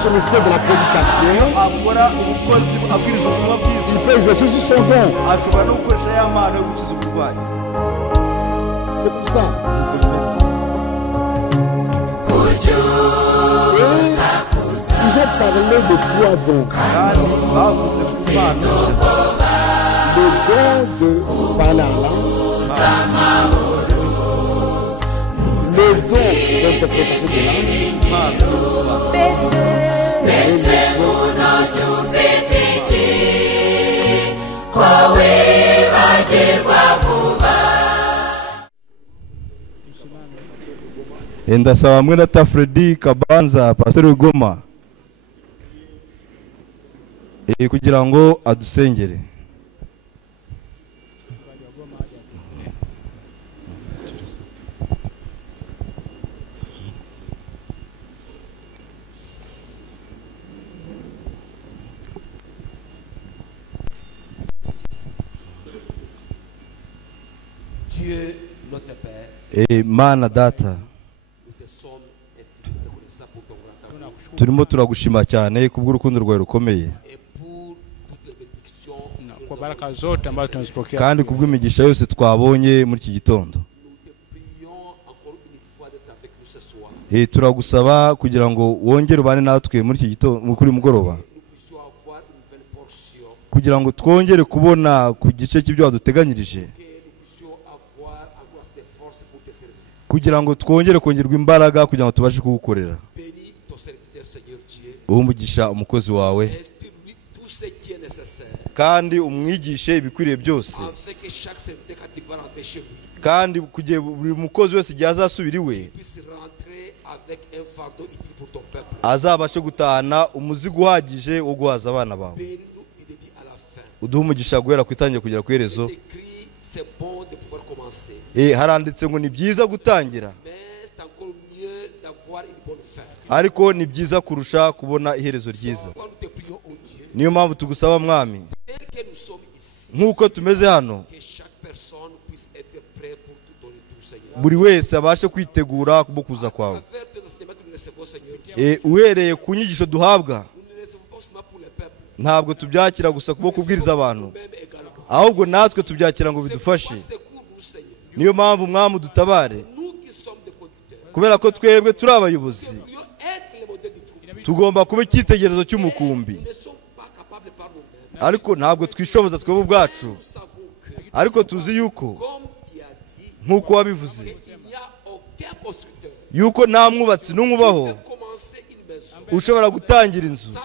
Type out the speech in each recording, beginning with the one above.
Sur le ministère de la prédication, il peut exercer aussi son don. C'est pour ça. Et ils ont parlé de trois dons. Le don de parler en langue, le don d'interprétation de langue, ndasaba hamwe na Tafredi Kabanza Pastor Goma kugira ngo adusengere. Dieu notre Père, Mana data, turimo turagushima cyane kubw'urukundo rwawe rukomeye kandi kubw'imigisha yose twabonye muri iki gitondo. Turagusaba kugira ngo wongere ubane natwe muri iki gitondo, kuri mugoroba, kugira ngo twongere kubona ku gice cy'ibyo waduteganyirije, kugira ngo twongere kongerwa imbaraga kugira ngo tubashe kugukorera. Umugisha umukozi wawe kandi umwigishe ibikwiriye byose, kandi kugiye buri mukozi wese igihe azasubira iwe azabashe gutahana umuzigo uhagije wo guhaza abana bawe. Uduhe umugisha guhera ku itangira kugera ku iherezo. Haranditse ngo ni byiza gutangira, ariko ni byiza kurusha kubona iherezo ryiza. Niyo mpamvu tugusaba mwami, nk'uko tumeze hano, buri wese abashe kwitegura kubwo kuza kwawe. Uhereye ku nyigisho duhabwa, ntabwo tubyakira gusa kubwo kubwiriza abantu, ahubwo natwe tubyakira ngo bidufashe. Niyo mpamvu mwami dutabare, kubera ko twebwe turi abayobozi, tugomba kuba icyitegererezo cy'umukumbi, ariko ntabwo twishoboza twebwe ubwacu. Ariko tuzi yuko nk'uko wabivuze yuko nta mwubatsi n'umwe ubaho ushobora gutangira inzu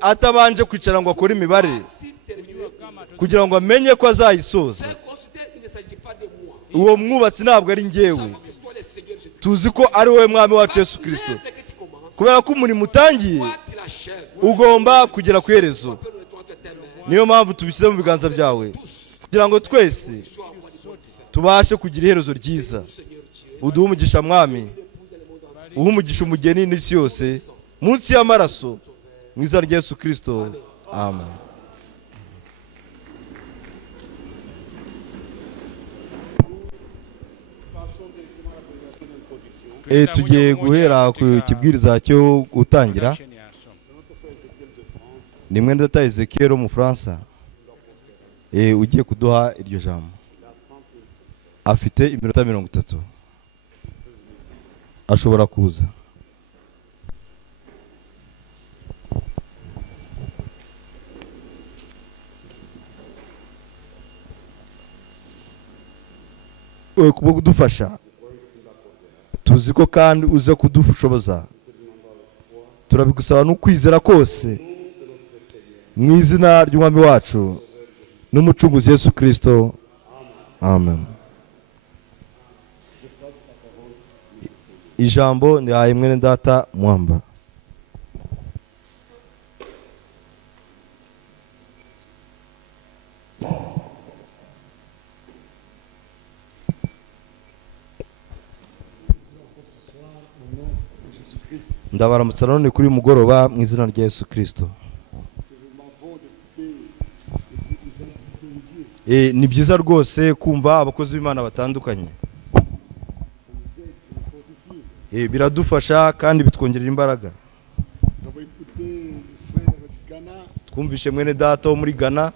atabanje kwicara ngo akore imibare kugira ngo amenye ko azayisoza. Uwo mwubatsi ntabwo ari njyewe, tuzi ko ari wowe mwami wacu Yesu Kristo, kubera ko umurimo utangiye ugomba kugera ku iherezo. Niyo mpamvu tubishyize mu biganza byawe kugira ngo twese tubashe kugira iherezo ryiza. Uduhe umugisha mwami, uhe umugisha umugeni n'isi yose munsi y'amaraso, mu izina rya Yesu Kristo, amen. Tugiye guhera ku kibwiriza cyo gutangira. Ni mwene data Ezekiel mu Fransa ugiye kuduha iryo jambo. Afite iminota 30, ashobora kuza. Kubwo kudufasha, tuzi ko kandi uza kudushoboza. Turabigusaba n'ukwizera kose mu izina ry'umwami wacu n'umucunguzi Yesu Kristo, amen. Ijambo ni mwene data Mwamba. ndabaramutsa none kuri mugoroba mu izina rya Yesu Kristo. Ni byiza rwose kumva abakozi b'Imana batandukanye. Biradufasha kandi bitwongerera imbaraga. Twumvishe mwene data wo muri Ghana.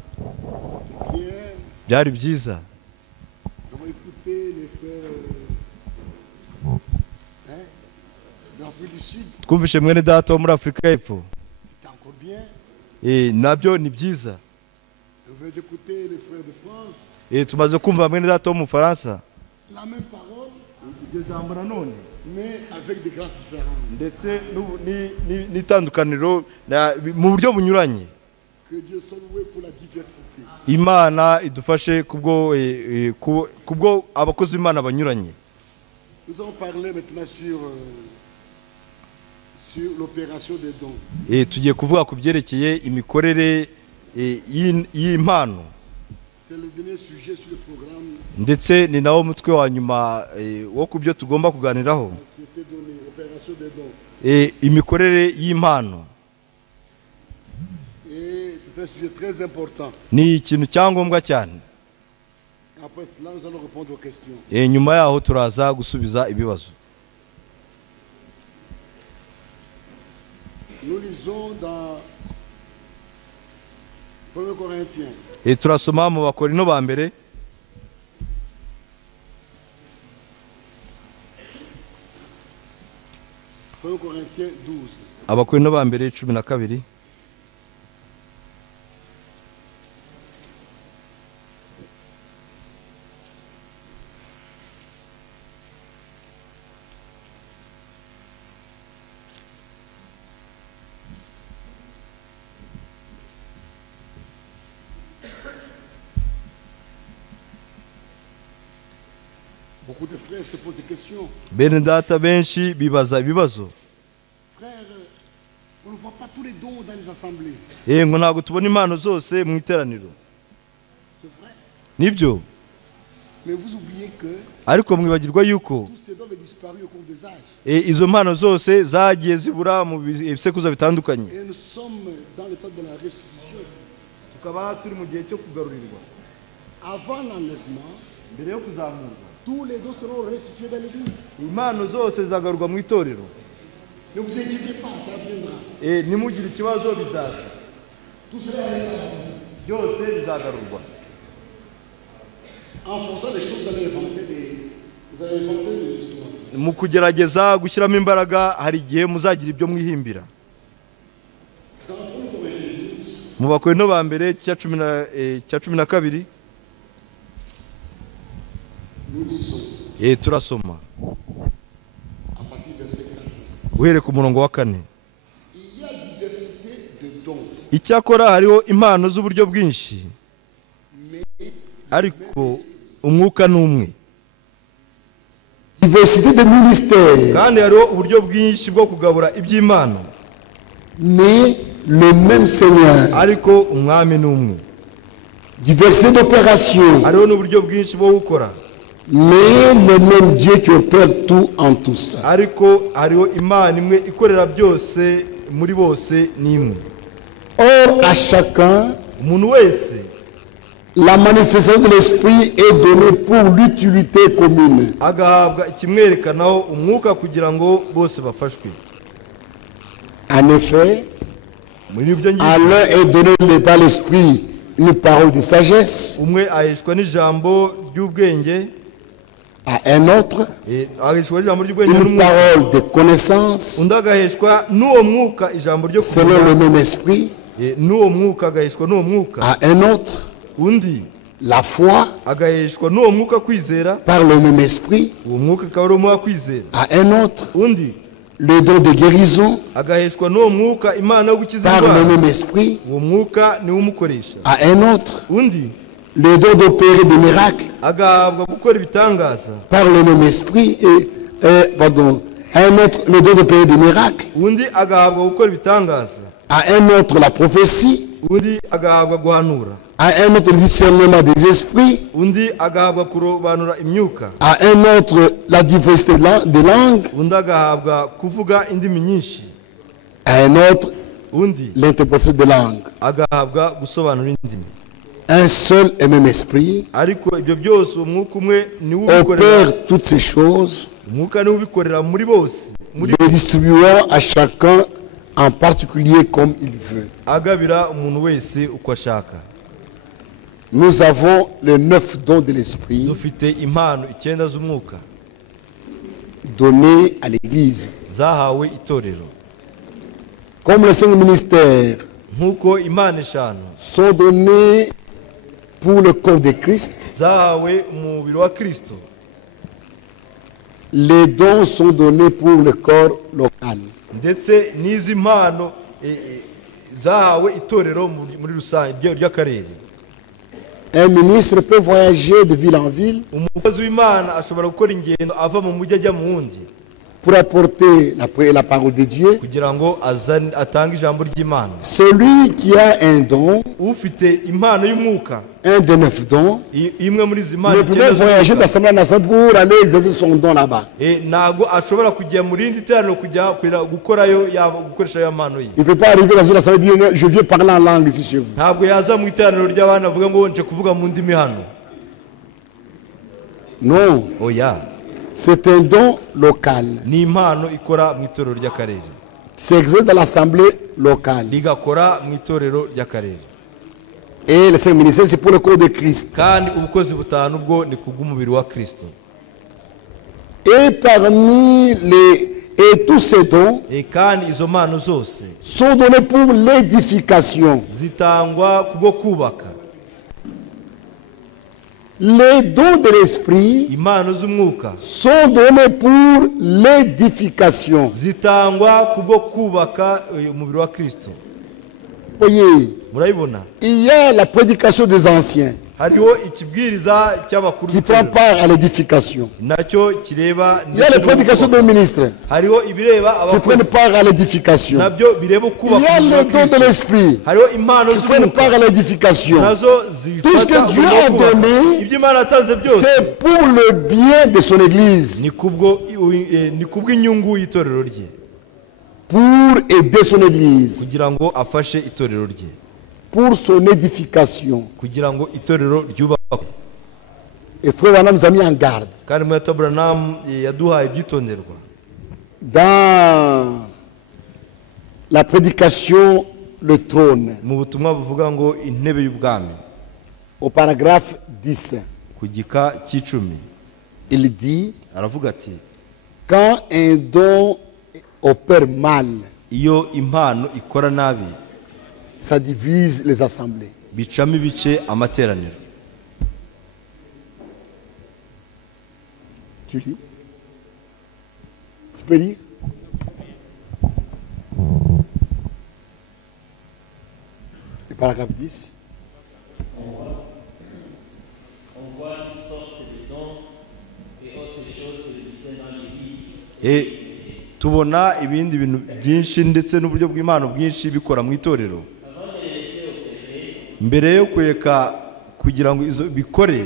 Byari byiza. Twumvishe mwene data wo muri Afrika y'Epfo. Nabyo ni byiza. Tumaze kumva mwene data wo mu Faransa. Iryo jambo nanone ndetse n'itandukaniro mu buryo bunyuranye. Imana idufashe kubwo abakozi b'Imana banyuranye. Nous allons parler maintenant sur l'opération des dons. Tugiye kuvuga ku byerekeye imikorere y'impano. C'est le dernier sujet sur le programme. Ndetse ni nawo mutwe wa nyuma wo kubyo tugomba kuganiraho. Opération des dons. Imikorere y'impano. Et c'est un sujet très important. Ni ikintu cyangombwa cyane. Après cela, nous allons répondre aux questions. Nyuma yaho turaza gusubiza ibibazo. Nous lisons dans 1 Corinthiens. Turasoma mu Bakorino ba mbere. Corinthiens 12. Abakorino ba mbere 12. Beaucoup de frères se posent des questions. Bene data benshi bibaza ibibazo. Frères, on ne voit pas tous les dons dans les assemblées. Ngo ntago tubona impano zose mu iteraniro. C'est vrai. Nibyo. Mais vous oubliez que ariko mwibagirwa yuko tous ces dons avaient disparu au cours des âges. Izo mpano zose zagiye zibura mu bisekuzo bitandukanye. Et nous sommes dans le temps de la restitution. Tukaba turi mu gihe cyo kugarurirwa. Avant l'enlèvement, mbere yo kuzamurwa, tous les dons seront restitués dans l'église. Impano zose zagarurwa mu itorero. Ne vous inquiétez pas, ça viendra. Nimugire ikibazo bizaza. Tout cela est byose bizagarurwa. En forçant les choses, vous allez inventer des histoires. Mu kugerageza gushyiramo imbaraga hari igihe muzagira ibyo mwihimbira. Mu Bakorino ba mbere cya 12. Nous lisons. Turasoma. À partir du verset 4. Uhere ku murongo wa 4. Il y a diversité de dons. Icyakora hariho impano z'uburyo bwinshi. Ariko umwuka n'umwe. Diversité de ministères. Kandi hariho uburyo bwinshi bwo kugabura iby'Imana. Mais le même Seigneur. Ariko umwami n'umwe. Diversité d'opérations. Hariho n'uburyo bwinshi bwo gukora. Mais le même Dieu qui opère tout en tous. Ariko hariho Imana imwe ikorera byose muri bose n'imwe. Or à chacun, umuntu wese, la manifestation de l'esprit est donnée pour l'utilité commune. Agahabwa ikimwerekanaho umwuka kugira ngo bose bafashwe. En effet, à l'un est donné par l'esprit une parole de sagesse. Umwe aheshwa n'ijambo ry'ubwenge. À un autre, une parole de connaissance. Selon le même esprit. À un autre, la foi. Par le même esprit. À un autre, le don de guérison. Par le même esprit. À un autre, le don d'opérer des miracles. Par le même esprit. À un autre, le don d'opérer des miracles. À un autre, la prophétie. undi agahabwa guhanura, à un autre le discernement des esprits, undi agahabwa kurobanura imyuka, à un autre la diversité des langues, undi agahabwa kuvuga indimi nyinshi, à un autre undi l'interprétation des langues. agahabwa gusobanura indimi. Un seul et même esprit Ariko ibyo byose umwuka umwe niwe ubikorera, opère toutes ces choses, umwuka niwe ubikorera muri bose, les distribuant à chacun en particulier comme il veut. agabira umuntu wese uko ashaka. Nous avons les 9 dons de l'esprit Dufite impano 9 z'umwuka donnés à l'Église. zahawe itorero, Comme les 5 ministères nk'uko impano 5 sont donnés pour le corps de Christ, zahawe umubiri wa Kristo, les dons sont donnés pour le corps local. ndetse n'izi mpano zahawe itorero muri rusange ry'akarere. Un ministre peut voyager de ville en ville Umukozi w'Imana ashobora gukora ingendo ava mu mujyi ajya mu wundi pour apporter la parole de Dieu. kugira ngo atange ijambo ry'Imana. Celui qui a un don, Ufite impano y'umwuka, un des 9 dons, imwe muri izi mpano ne peut pas voyager d'assemblée en assemblée pour aller exercer son don là-bas. ntabwo ashobora kujya mu rindi teraniro kujya gukorayo gukoresha ya mpano ye. Il ne peut pas arriver dans une assemblée et dire je viens parler en langue ici chez vous. Ntabwo yaza mu iteraniro ry'abana avuga ngo nje kuvuga mu ndimi hano. Non, Oya, c'est un don local. ni impano ikora mu itorero ry'akarere, C'est exercé dans l'assemblée locale. rigakora mu itorero ry'akarere. Et les 5 ministères, c'est pour le corps de Christ. Kandi ubukozi butanu bwo ni kubw'umubiri wa Kristo. Et parmi et tous ces dons Kandi izo mpano zose sont donnés pour l'édification. zitangwa kubwo kubaka. Les dons de l'esprit Impano z'umwuka sont donnés pour l'édification. zitangwa kubwo kubaka umubiri wa Kristo. Voyez, Murabibona, il y a la prédication des anciens hariho ikibwiriza cy'abakuru qui prend part à l'édification. nacyo kireba, Il y a la prédication des ministres hariho ibireba qui prennent abakozi part à l'édification. nabyo bireba Il kubaka y a umubiri wa les dons de Kristo. l'esprit Hariho impano qui prennent part z'umwuka à l'édification. nazo Tout ce que zifata Dieu umurimo wo a kubaka. donné, Ibyo Imana yatanze byose c'est pour le bien de son Église, ni kubw'inyungu y'itorero rye, pour aider son Église, kugira ngo afashe itorero rye, pour son édification. kugira ngo itorero ryubakwe. Et frère Branham nous a mis en garde. Kandi Mweta Branham yaduhaye ibyitonderwa Dans la prédication, le trône, mu butumwa buvuga ngo intebe y'ubwami, au paragraphe 10, ku gika cy'icumi il dit, aravuga ati, quand un don opère mal, iyo impano ikora nabi ça divise les assemblées. bicamo ibice amateraniro. Tu lis? Tu peux lire? Le paragraphe 10. On voit toutes sortes de dons et autres choses se disent dans l'Église. Tubona ibindi bintu byinshi ndetse n'uburyo bw'imana bwinshi bikora mu itorero. Mbere yo kureka kugira ngo izo bikore,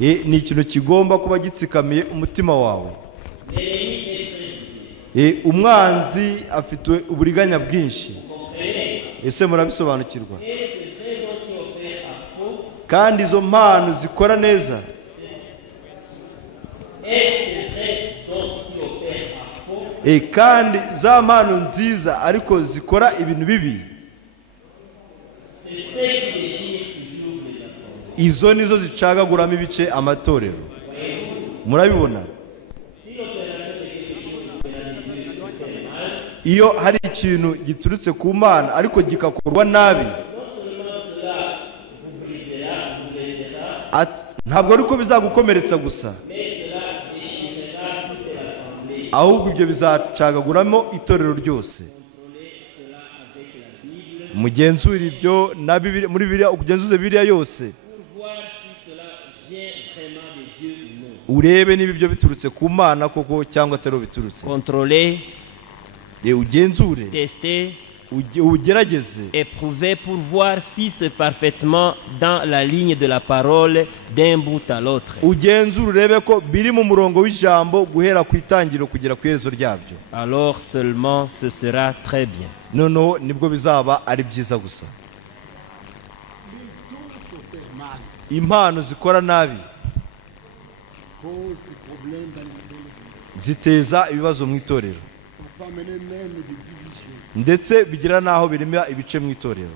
ni ikintu kigomba kuba gitsikamiye umutima wawe. Umwanzi afite uburiganya bwinshi. Ese murabisobanukirwa? Kandi izo mpano zikora neza, kandi za mpano nziza ariko zikora ibintu bibi, izo nizo zicagaguramo ibice amatorero. Murabibona? Iyo hari ikintu giturutse ku Mana ariko gikakorwa nabi, ntabwo ariko bizagukomeretsa gusa, ahubwo ibyo bizacagaguramo itorero ryose. Mugenzure ibyo na Bibiliya, muri Bibiliya ugenzuze Bibiliya yose, urebe niba ibyo biturutse ku Mana koko cyangwa atari biturutse. Contrôler, ugenzure, tester, ugerageze Éprouver pour voir si c'est parfaitement dans la ligne de la parole d'un bout à l'autre. ugenzura urebe ko biri mu murongo w'ijambo guhera ku itangiriro kugera ku iherezo ryabyo. Alors seulement ce sera très bien. Noneho nibwo bizaba ari byiza gusa. Impano zikora nabi ziteza ibibazo mu itorero ndetse bigira naho birimo ibice mu itorero.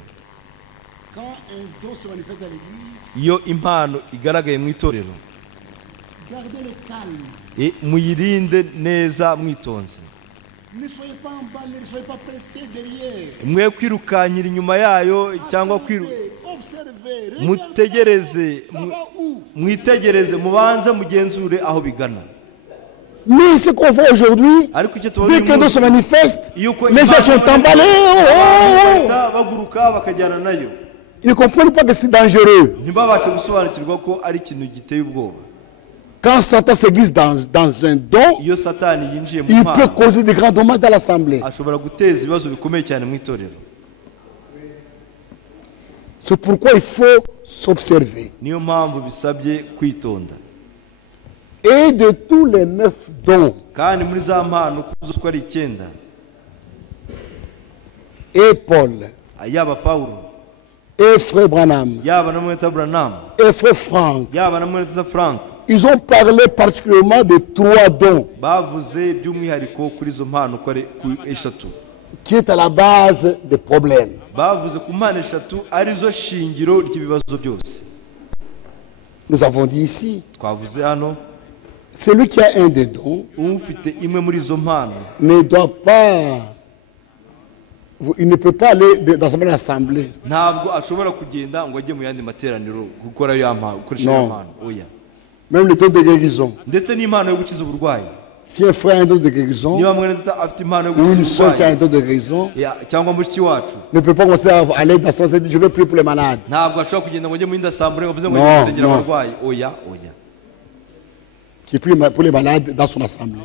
Iyo impano igaragaye mu itorero muyirinde neza mwitonze, mwe kwirukanyira inyuma yayo cyangwa mwitegereze mubanze mugenzure aho bigana. Mais ce qu'on voit aujourd'hui, dès que Dieu se manifeste, les gens sont emballés. Ils ne comprennent pas que c'est dangereux. Quand Satan se glisse dans un don, il peut causer de grands dommages dans l'assemblée. C'est pourquoi il faut s'observer. Et de tous les 9 dons, et Paul, et Frère Branham, et Frère Franck, ils ont parlé particulièrement de 3 dons qui est à la base des problèmes. Nous avons dit ici, celui qui a un des dons ne doit pas, il ne peut pas aller dans une assemblée. Non. Même le don de guérison. Si un frère a un don de guérison, ou une soeur qui a un don de guérison, ne peut pas commencer à aller dans son sens, je veux prier pour les malades. Non. Qui prie pour les malades dans son assemblée.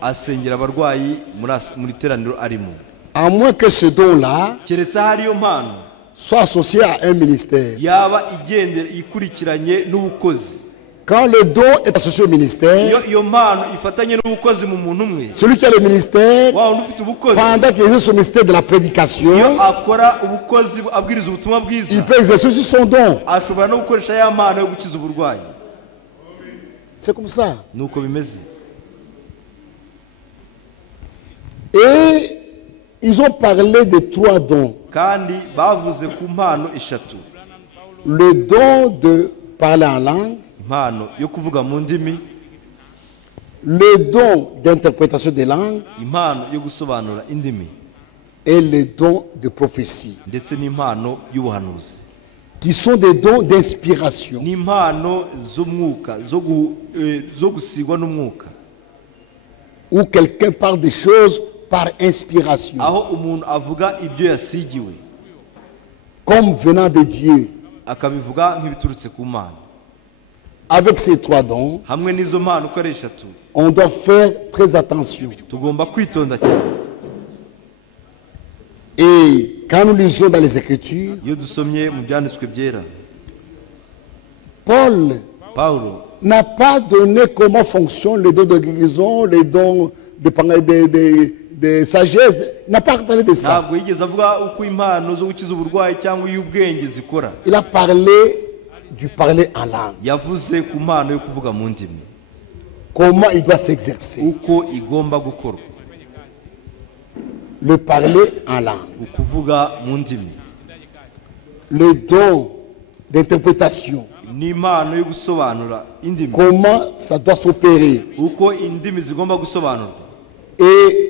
À moins que ce don-là soit associé à un ministère. Quand le don est associé au ministère, celui qui a le ministère, pendant qu'il exerce son ministère de la prédication, il peut exercer aussi son don. C'est comme ça. Et ils ont parlé de 3 dons. Le don de parler en langue, le don d'interprétation des langues et le don de prophétie, qui sont des dons d'inspiration. Où quelqu'un parle des choses par inspiration, comme venant de Dieu. Avec ces 3 dons, on doit faire très attention. Et quand nous lisons dans les Écritures, Paul n'a pas donné comment fonctionne le don de guérison, les dons de sagesse, n'a pas parlé de ça. Il a parlé du parler en langue. Comment il doit s'exercer. Le parler en langue. Le don d'interprétation. Comment ça doit s'opérer. Et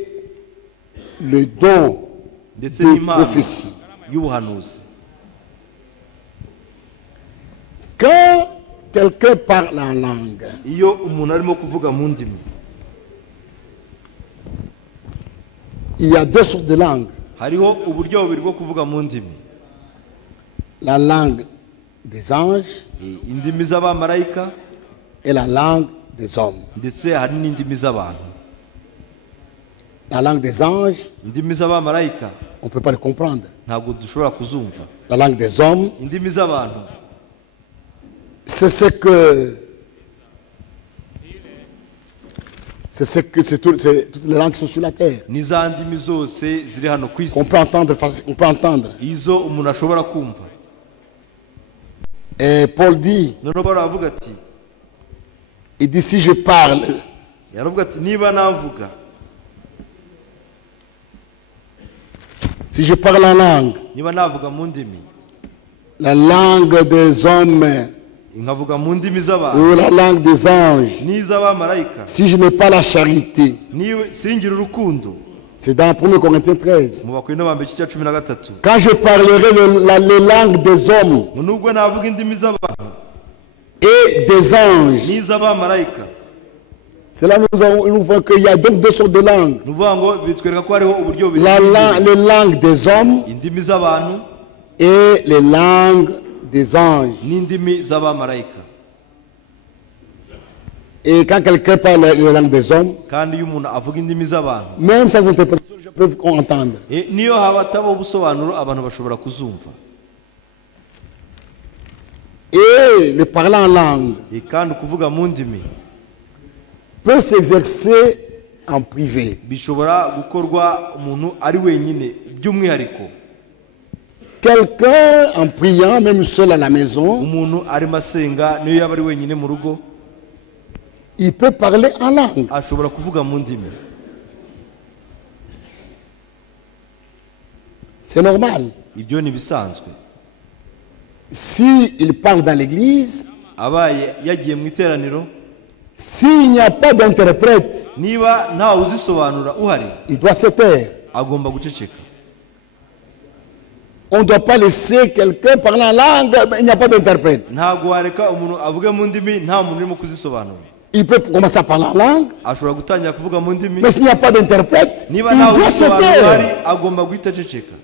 le don de prophétie. Quand quelqu'un parle en langue, il y a 2 sortes de langues. La langue des anges et la langue des hommes. La langue des anges, On ne peut pas le comprendre. ntabwo dushobora kuzumva. La langue des hommes, Indimi z'abantu c'est toutes les langues qui sont sur la terre. ni za ndimi zose ziri hano ku isi On peut entendre. izo umuntu ashobora kumva. Et Paul dit, noneho baravuga ati il dit si je parle, yaravuga ati niba navuga si je parle en langue, niba navuga mu ndimi la langue des hommes nkavuga mu ndimi z'abantu ou la langue des anges, n'iz'abamarayika si je n'ai pas la charité, niwe singira urukundo. c'est dans 1 Corinthiens 13. mu Bakorinto ba mbere igice cya 13 Quand je parlerai les langues des hommes nubwo navuga indimi z'abantu et des anges, n'iz'abamarayika, c'est là nous voyons qu'il y a donc deux sortes de langues. ni ukuvuga ngo bitwereka ko hariho uburyo bubiri Les langues des hommes indimi z'abantu et les langues des anges. n'indimi z'abamarayika. Et quand quelqu'un parle les langues des hommes, kandi iyo umuntu avuga indimi z'abantu même sans interprétation, je peux entendre. niyo haba hatabaho ubusobanuro abantu bashobora kuzumva. Et le parler en langue kandi kuvuga mu ndimi peut s'exercer en privé. bishobora gukorwa umuntu ari wenyine by'umwihariko. Quelqu'un en priant, même seul à la maison, umuntu arimo asenga niyo yaba ari wenyine mu rugo il peut parler en langue. ashobora kuvuga mu ndimi. C'est normal. ibyo ni ibisanzwe. Si il parle dans l'église, abaye yagiye mu iteraniro, s'il n'y a pas d'interprète, niba ntawe uzisobanura uhari, il doit se taire. agomba guceceka. On ne doit pas laisser quelqu'un parler en langue, mais il n'y a pas d'interprète. ntabwo wareka umuntu avuge mu ndimi nta muntu urimo kuzisobanura. Il peut commencer à parler en langue, ashobora gutangira kuvuga mu ndimi, mais s'il n'y a pas d'interprète, il niba ntawe doit se uzisobanura uhari, taire. agomba guhita aceceka.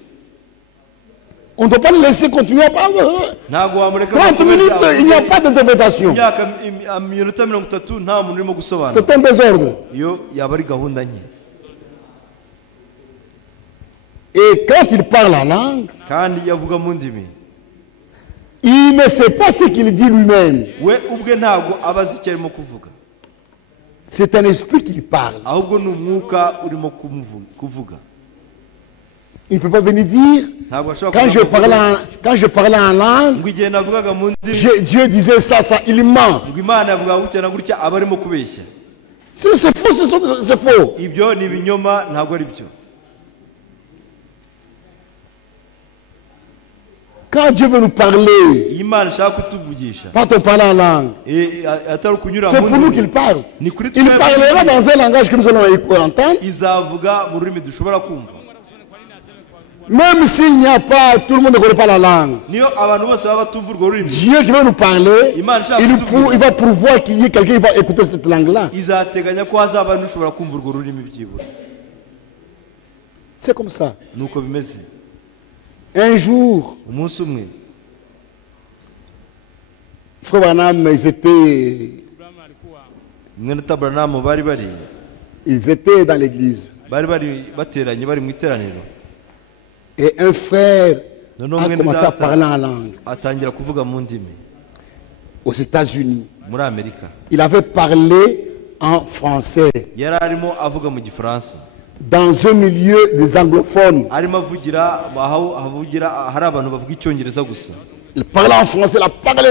On ne doit pas le laisser continuer à parler. ntabwo wamureka 30 minutes, il n'y a pas d'interprétation. imyaka iminota 30 nta muntu urimo gusobanura. C'est un désordre. iyo yaba ari gahunda nke. Et quand il parle en langue, kandi iyo avuga mu ndimi il ne sait pas ce qu'il dit lui-même. we ubwe ntabwo aba azi icyo arimo kuvuga, C'est un esprit qui parle. ahubwo ni umwuka urimo kuvuga. Il ne peut pas venir dire, ntabwo ashobora quand je parlais en langue, ngo igihe navugaga mu ndimi Dieu disait ça, il ment. ngo imana yavuga gutya na gutya, aba arimo kubeshya. C'est faux, c'est faux. ibyo ni ibinyoma, ntabwo ari byo. Quand Dieu veut nous parler, iyi Imana ishaka kutuvugisha, quand on parle en langue, atari ukunyura c'est mu pour nous ndimi, qu'il parle. ni kuri Il twebwe parlera dans un langage que nous allons entendre, izavuga mu rurimi dushobora kumva. même s'il n'y a pas, tout le monde ne connaît pas la langue. niyo abantu bose baba batumva urwo rurimi, Dieu qui veut nous parler, Imana ishaka il kutubwira, va pourvoir qu'il y ait quelqu'un qui va écouter cette langue-là. izateganya ko hazaba n'ushobora kumva urwo rurimi byibura. C'est comme ça. nuko bimeze. Un jour, umunsi umwe Frère Branham, mwene Tabernamu ils étaient dans l'église. bari bateranye bari mu iteraniro, Et un frère noneho a mwene commencé à data parler en langue atangira kuvuga mu ndimi aux États-Unis. muri Amerika. Il avait parlé en français yari arimo avuga mu gifaransa, dans un milieu des anglophones. arimo avugira aho hari abantu bavuga icyongereza gusa. Il parlait en français, il a parlé,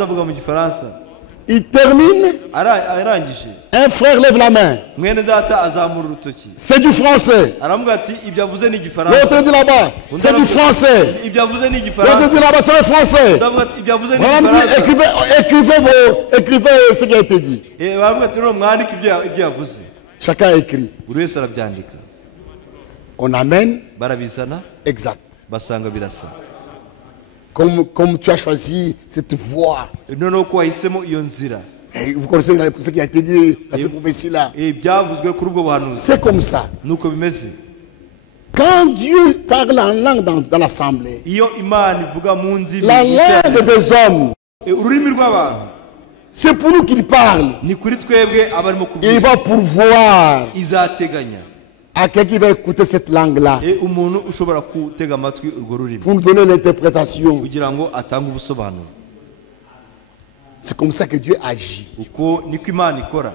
avuga mu gifaransa. Il termine, arangije un frère lève la main. mwene data azamura urutoki, C'est du français. aravuga ati ibyo avuze ni igifaransa. L'autre dit là-bas, c'est du français. ibyo avuze ni L'autre igifaransa. dit là-bas, c'est le français. ndavuga ati ibyo avuze ni Branham dit, igifaransa. écrivez ce qui a été dit. baravuga ati rero mwandike ibyo yavuze. Chacun a écrit. buri wese arabyandika, On amène barabizana exact. basanga birasa. Comme tu as choisi cette voie. noneho ko wahisemo iyo nzira, Et vous connaissez ce qui a été dit dans cette prophétie-là. byavuzwe kuri ubwo buhanuzi. C'est comme ça. nuko bimeze. Quand Dieu parle en langue dans l'assemblée, iyo Imana ivuga mu ndimi, la langue des hommes, ururimi rw'abantu, c'est pour nous qu'il parle. ni kuri twebwe aba arimo Il kubwira. va pourvoir izateganya à quelqu'un qui va écouter cette langue-là umuntu ushobora gutega amatwi urwo rurimi pour nous donner l'interprétation. kugira ngo atange ubusobanuro. C'est comme ça que Dieu agit. Uko niko Imana ikora.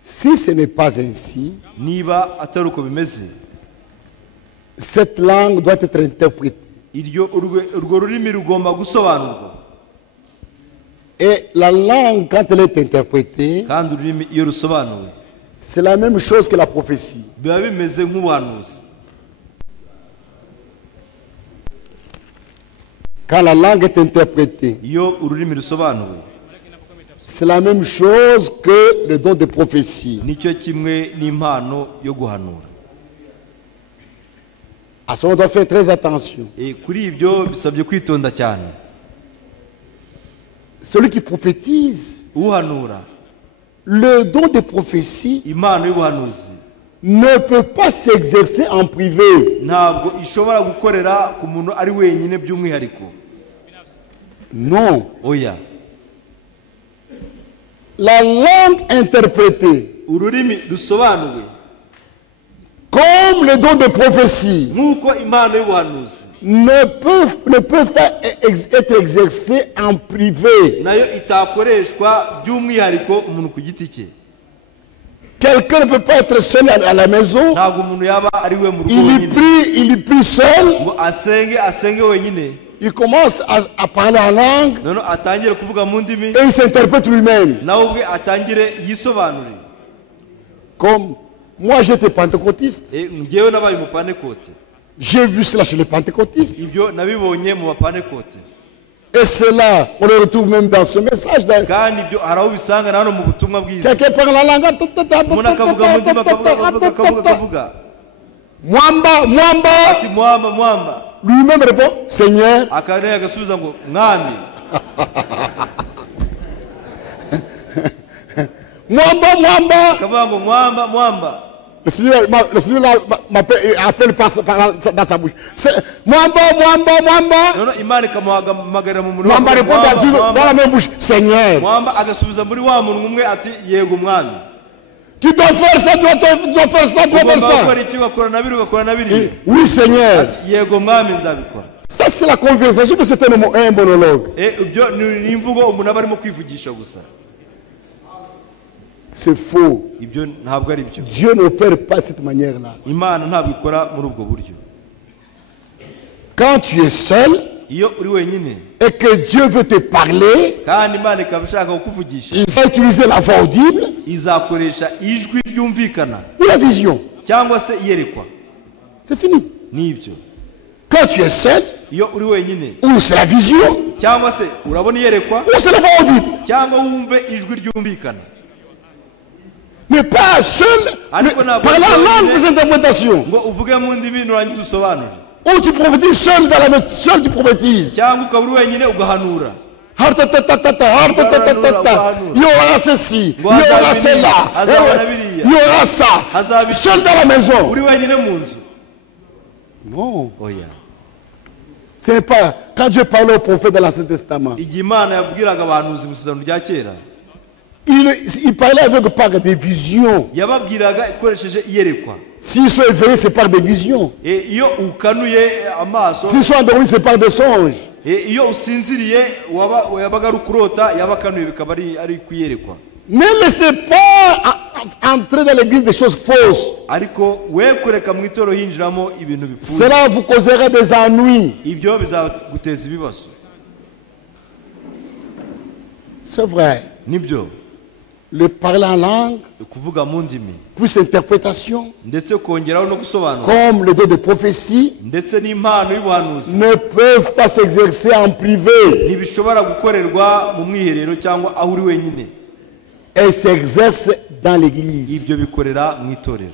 Si ce n'est pas ainsi, Niba atari uko bimeze, cette langue doit être interprétée. urwo rurimi rugomba gusobanurwa. Et la langue, quand elle est interprétée, Kandi ururimi iyo rusobanuwe c'est la même chose que la prophétie. biba bimeze nk'ubuhanuzi. Quand la langue est interprétée, Iyo ururimi rusobanuwe c'est la même chose que le don de prophétie. nicyo kimwe n'impano yo guhanura. À ce on doit faire très attention. Kuri ibyo bisabye kwitonda cyane. Celui qui prophétise, Uhanura, le don de prophétie impano y'ubuhanuzi ne peut pas s'exercer en privé. ntabwo ishobora gukorera ku muntu ari wenyine by'umwihariko. Non. Oya, La langue interprétée, ururimi rusobanuwe comme le don de prophétie, nk'uko impano y'ubuhanuzi ne peuvent pas être exercées en privé. nayo itakoreshwa by'umwihariko umuntu ku giti cye. Quelqu'un ne peut pas être seul à la maison. Ntabwo umuntu yaba ari we mu rugo wenyine Il prie seul. ngo asenge wenyine, Il commence à parler en langue noneho atangire kuvuga mu ndimi et il s'interprète lui-même. nawe ubwe atangire yisobanure. Comme moi j'étais pentecôtiste. Ngewe nabaye umupanekote, J'ai vu cela chez les pentecôtistes. ibyo nabibonye mu bapanekote, Et cela, on le retrouve même dans ce message. kandi ibyo hari aho ubisanga na hano mu butumwa bwiza. Quelqu'un parle en langue. Umuntu akavuga mu ndimi akavuga Mwamba, mwamba. ati mwamba, Lui-même répond, Seigneur. akarere agasubiza ngo mwami, Mwamba. akavuga ngo mwamba. Le Seigneur appelle dans sa bouche. Mwamba. Noneho Imana ikamuhamagarira mu munwa Mwamba répond dans la même bouche, Seigneur. mwamba agasubiza muri wa muntu umwe ati yego mwami. Tu dois faire ça, tu dois faire ça. Ugomba gukora iki, ugakora na biri, ugakora na biriya. Oui, Seigneur. Ati yego mwami nzabikora. Ça, c'est la conversation, mais c'est un monologue. Ibyo ni imvugo umuntu aba arimo kwivugisha gusa. C'est faux. Ibyo ntabwo ari byo. Dieu n'opère pas de cette manière-là. Imana ntabwo ikora muri ubwo buryo. Quand tu es seul Iyo uri wenyine et que Dieu veut te parler, kandi Imana ikaba ishaka kukuvugisha, il va utiliser la voix audible izakoresha ijwi ryumvikana ou la vision. cyangwa se iyerekwa. C'est fini. Nibyo. Quand tu es seul, Iyo uri wenyine ou c'est la vision, cyangwa se urabona iyerekwa ou c'est la voix audible. cyangwa wumve ijwi ryumvikana. Mais pas seul, mais par la langue des interprétations. Ngo uvuge mu ndimi nurangiza usobanure. Ou tu prophétises seul tu prophétises. Cyangwa ukaba uri wenyine ugahanura. Il y aura ceci, il y aura cela, il y aura ça. Seul dans la maison. Uri wenyine mu nzu. Non. Oya. Ce n'est pas quand Dieu parlait au prophète dans l'Ancien Testament. Igihe Imana yabwiraga abahanuzi mu isezerano rya kera, Il parlait avec par des visions. yababwiraga ikoresheje iyerekwa. S'ils sont éveillés, c'est par des visions. Iyo ukanuye amaso, S'ils sont endormis, c'est par des songes. iyo usinziriye yabaga ari ukurota, yabakanuye bikaba ari kuyerekwa. Ne laissez pas entrer dans l'église des choses fausses. Ariko we kureka mu itorero hinjiramo ibintu bipfuye. Cela vous causera des ennuis. Ibyo bizaguteza ibibazo. C'est vrai. Nibyo. Le parler en langue, Kuvuga mu ndimi plus interprétation, ndetse kongeraho no gusobanura, comme le don de prophétie, ndetse n'impano y'ubuhanuzi ne peuvent pas s'exercer en privé. ntibishobora gukorerwa mu mwiherero cyangwa aho uri wenyine. Elles s'exercent dans l'église. Ibyo bikorera mu itorero.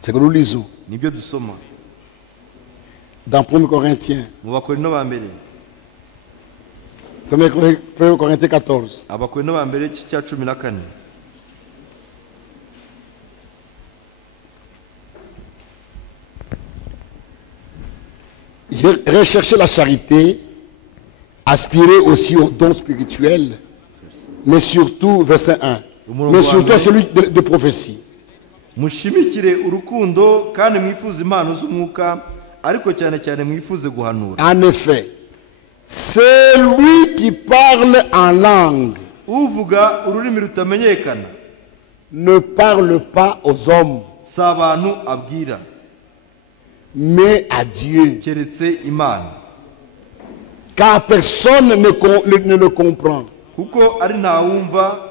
C'est que nous lisons Nibyo dusoma dans 1 Corinthiens. mu Bakorinto ba mbere. 1 Corinthiens 14. Abakorinto ba mbere cya 14. Recherchez la charité, aspirez aussi aux dons spirituels, mais surtout, verset 1, mais surtout à celui de prophétie. mushimikire urukundo kandi mwifuze impano z'umwuka ariko cyane cyane mwifuze guhanura. En effet, celui qui parle en langue uvuga ururimi rutamenyekana ne parle pas aux hommes, si abantu abwira, mais à Dieu. keretse Imana, Car personne ne le comprend. kuko ari ntawumva,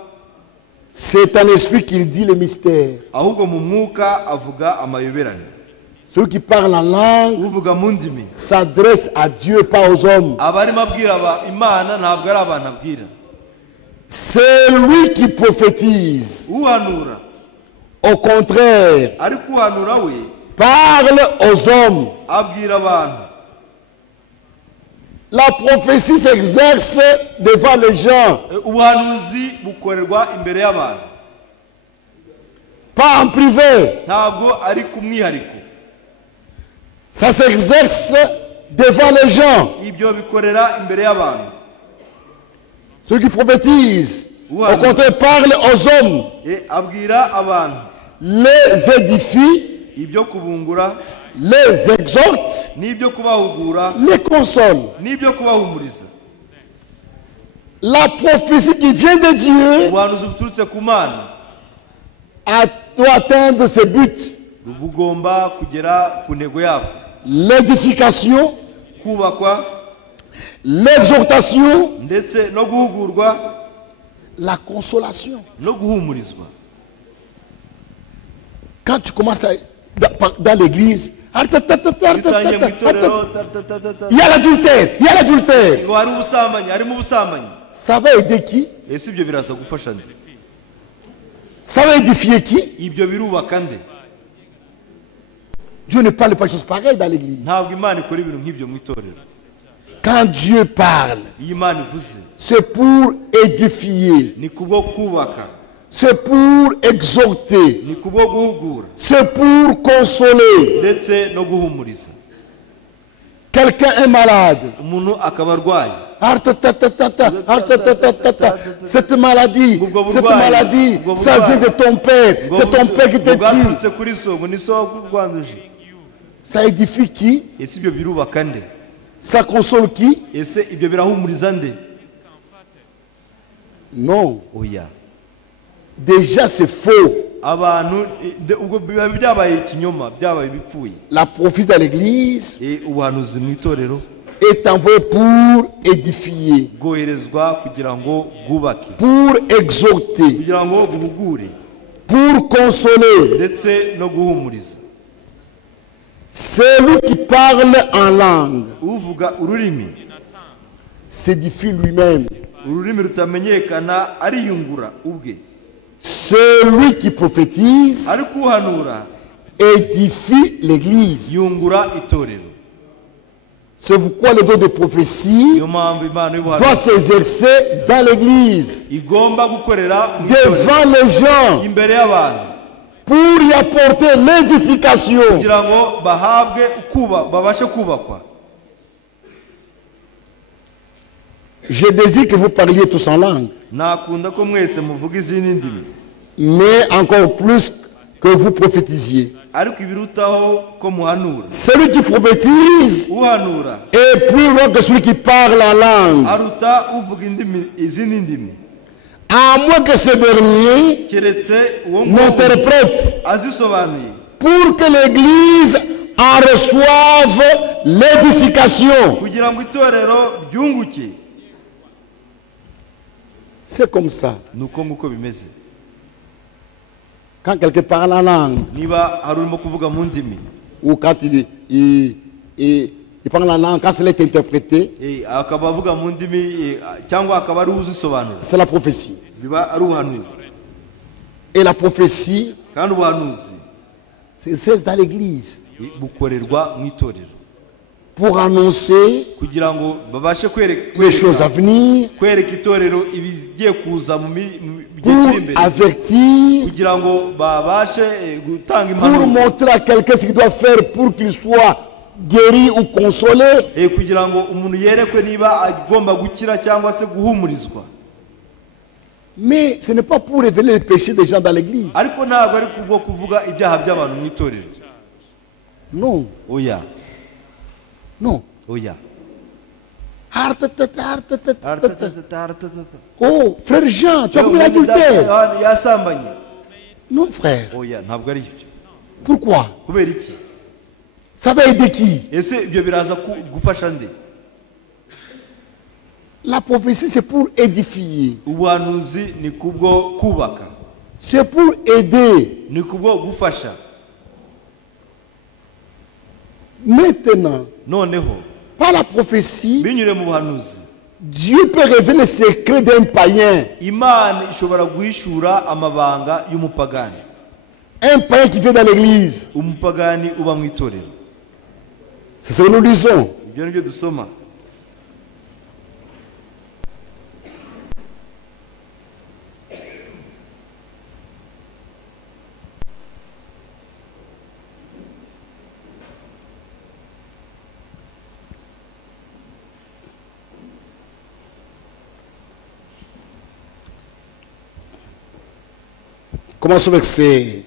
C'est un esprit qui dit le mystère. ahubwo mu mwuka avuga amayoberane. Celui qui parle en langue uvuga mu ndimi s'adresse à Dieu, pas aux hommes. aba arimo abwira Imana, ntabwo ari abantu abwira. Celui qui prophétise, uhanura, au contraire, ariko uhanura we parle aux hommes. abwira abantu. La prophétie s'exerce devant les gens, ubuhanuzi bukorerwa imbere y'abantu, pas en privé. ntabwo ari ku mwihariko. Ça s'exerce devant les gens. ibyo bikorera imbere y'abantu. Celui qui prophétise, au contraire, parle aux hommes, abwira abantu, les édifie, ibyo kubungura les exhorte, n'ibyo kubahugura les console. n'ibyo kubahumuriza. La prophétie qui vient de Dieu ubuhanuzi buturutse ku Mana doit atteindre ses buts. bugomba kugera ku ntego yabo: L'édification, kubakwa l'exhortation, ndetse no guhugurwa la consolation. no guhumurizwa. Quand tu commences dans l'église, bitangiye mu itorero, il y a l'adultère, il y a l'adultère. ngo hari ubusambanyi, harimo ubusambanyi. Ça va aider qui? ese ibyo biraza gufasha nde? Ça va édifier qui? ibyo birubaka nde? Dieu ne parle pas de choses pareilles dans l'église. ntabwo Imana ikora ibintu nk'ibyo mu itorero. Quand Dieu parle, iyo Imana ivuze c'est pour édifier, ni kubwo kubaka, c'est pour exhorter, ni kubwo guhugura, c'est pour consoler. ndetse no guhumuriza. Quelqu'un est malade. umuntu akaba arwaye, Cette maladie, ça vient de ton père. C'est ton père qui te tue. bwaturutse kuri so, ngo ni so wagurwanduje. Ça édifie qui? ese ibyo birubaka nde? Ça console qui? ese ibyo birahumuriza nde? Non. oya, Déjà c'est faux. abantu ubwo biba byabaye ikinyoma, byabaye bipfuye. La prophétie dans l'église ubuhanuzi mu itorero est envoyée pour édifier, bwoherezwa kugira ngo bwubake, pour exhorter, kugira ngo buhugure, pour consoler. ndetse no guhumuriza. Celui qui parle en langue uvuga ururimi s'édifie lui-même. ururimi rutamenyekana ariyungura ubwe, Celui qui prophétise ariko uhanura édifie l'église. yungura itorero. C'est pourquoi le don de prophétie niyo mpamvu impano doit y'ubuhanuzi s'exercer dans l'église, igomba gukorera mu itorero, devant les gens, imbere y'abantu, pour y apporter l'édification. kugira ngo bahabwe babashe kubakwa. Je désire que vous parliez tous en langue, nakunda ko mwese muvuga izindi ndimi, mais encore plus que vous prophétisiez. ariko ibirutaho ko muhanura. Celui qui prophétise uhanura est plus loin que celui qui parle en langue, aruta uvuga izindi ndimi, à moins que ce dernier keretse uwo nguwo n'interprète, azisobanuye, pour que l'église en reçoive l'édification. kugira ngo itorero ryunguke. C'est comme ça. nuko nguko bimeze. Quand quelqu'un parle en langue, niba hari urimo kuvuga mu ndimi, ou quand il parle en langue, quand cela est interprété, akaba avuga mu ndimi, cyangwa akaba ari uzisobanura, c'est la prophétie. biba ari ubuhanuzi. Et la prophétie, kandi ubuhanuzi c'est dans l'église. bukorerwa mu itorero, Pour annoncer kugira ngo babashe les choses à venir, kwereka itorero ibigiye kuza mu gihe pour kiri imbere, avertir, kugira ngo babashe gutanga pour impanuro, montrer à quelqu'un ce qu'il doit faire pour qu'il soit guéri ou consolé. kugira ngo umuntu yerekwe niba agomba gukira cyangwa se guhumurizwa. Mais ce n'est pas pour révéler les péchés des gens dans l'église. ariko ntabwo ari kubwo kuvuga ibyaha by'abantu mu itorero. Non. Oya, Non. oya. Oh, frère Jean, tu as commis l'adultère. Yasambanye. Non, frère. Oya, ntabwo ari ibyo. Pourquoi? Kubera iki? Ça va aider qui? Ese ibyo biraza gufasha nde? La prophétie, c'est pour édifier. Ubuhanuzi ni kubwo kubaka. C'est pour aider. Ni kubwo gufasha. Maintenant, Noneho, par la prophétie, binyure mu buhanuzi, Dieu peut révéler les secrets d'un païen. Imana ishobora guhishura amabanga y'umupagani. Un païen qui vient dans l'église. Umupagani uba mu itorero. C'est ce que nous lisons. Ibyo nibyo dusoma. Commençons avec verset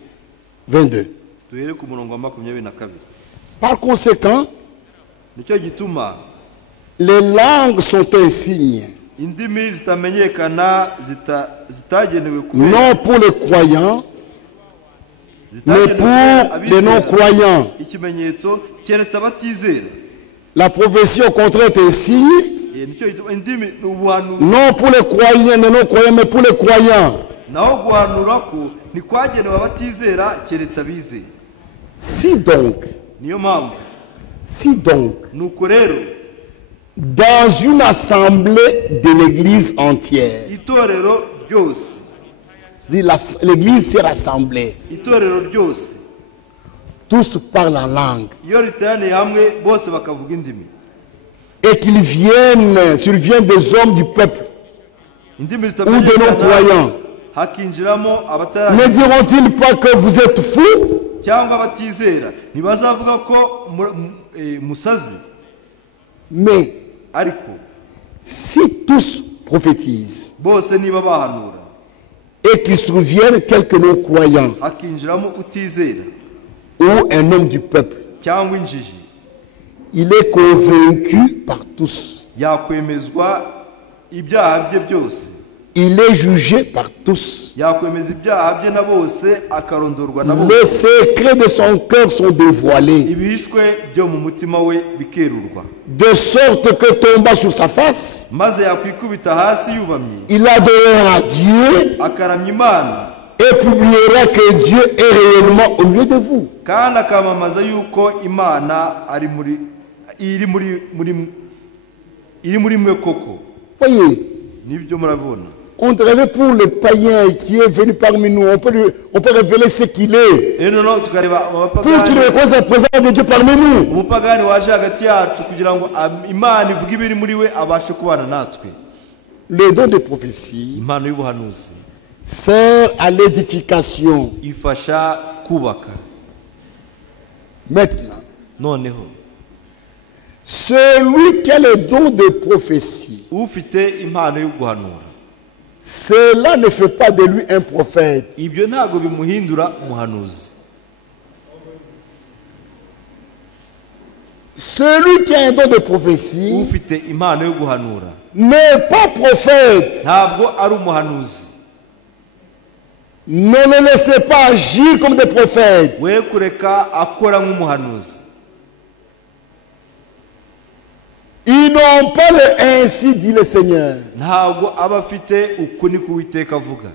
22. Duhere ku murongo wa 22. Par conséquent, Nicyo gituma les langues sont un signe, indimi zitamenyekana zitagenewe kumenya, non pour les croyants, mais zitagenewe pour abizera. les non-croyants. Ikimenyetso keretse abatizera. La prophétie, au contraire, est un signe, Nicyo gituma indimi ni ubuhanuzi. non pour les croyants, les non-croyants, mais pour les croyants. Naho guhanura ko ntikwagenewe abatizera keretse abizera. Si donc, Niyo mpamvu nuko rero dans une assemblée de l'église entière, itorero ryose, l'église s'est rassemblée, itorero ryose tous parlent en langue, iyo riteraniye hamwe bose bakavuga indimi, et qu'ils surviennent des hommes du peuple indimi ou des non-croyants. hakinjiramo Ne abatari diront-ils pas que vous êtes fous? cyangwa abatizera ntibazavuga ko musazi? Mais Ariko si tous prophétisent bose niba bahanura et qu'ils surviennent quelques non-croyants hakinjiramo utizera ou un homme du peuple, cyangwa injiji, il est convaincu par tous. yakwemezwa ibyaha bye byose, Il est jugé par tous. yakwemeza ibyaha bye na bose, akarondorwa na Les bose, secrets de son cœur sont dévoilés, ibishwe byo mu mutima we bikerurwa, de sorte que tombant sur sa face, maze yakwikubita hasi yubamye, il adorera Dieu akaramya Imana et publiera que Dieu est réellement au milieu de vous. kandi akamamaza yuko Imana iri muri mwe koko. Voyez, Nibyo murabona. on te révèle pour le païen qui est venu parmi nous, on peut révéler ce qu'il est, Noneho tukareba pour qu'il abapagani, reconnaisse la présence de Dieu parmi nous. umupagani waje hagati yacu kugira ngo Imana ivuge ibiri muri we abashe kubana natwe. Le don de prophétie Impano y'ubuhanuzi sert à l'édification. ifasha kubaka. Maintenant, Noneho celui qui a le don de prophétie, ufite impano yo guhanura, cela ne fait pas de lui un prophète. ibyo ntabwo bimuhindura umuhanuzi. Celui qui a un don de prophétie Ufite impano yo guhanura n'est pas prophète. ntabwo ari umuhanuzi. Ne le laissez pas agir comme des prophètes. We kureka akora nk'umuhanuzi. Ils n'ont pas le ainsi dit le Seigneur. Ntabwo aba afite uku ni ko Uwiteka avuga.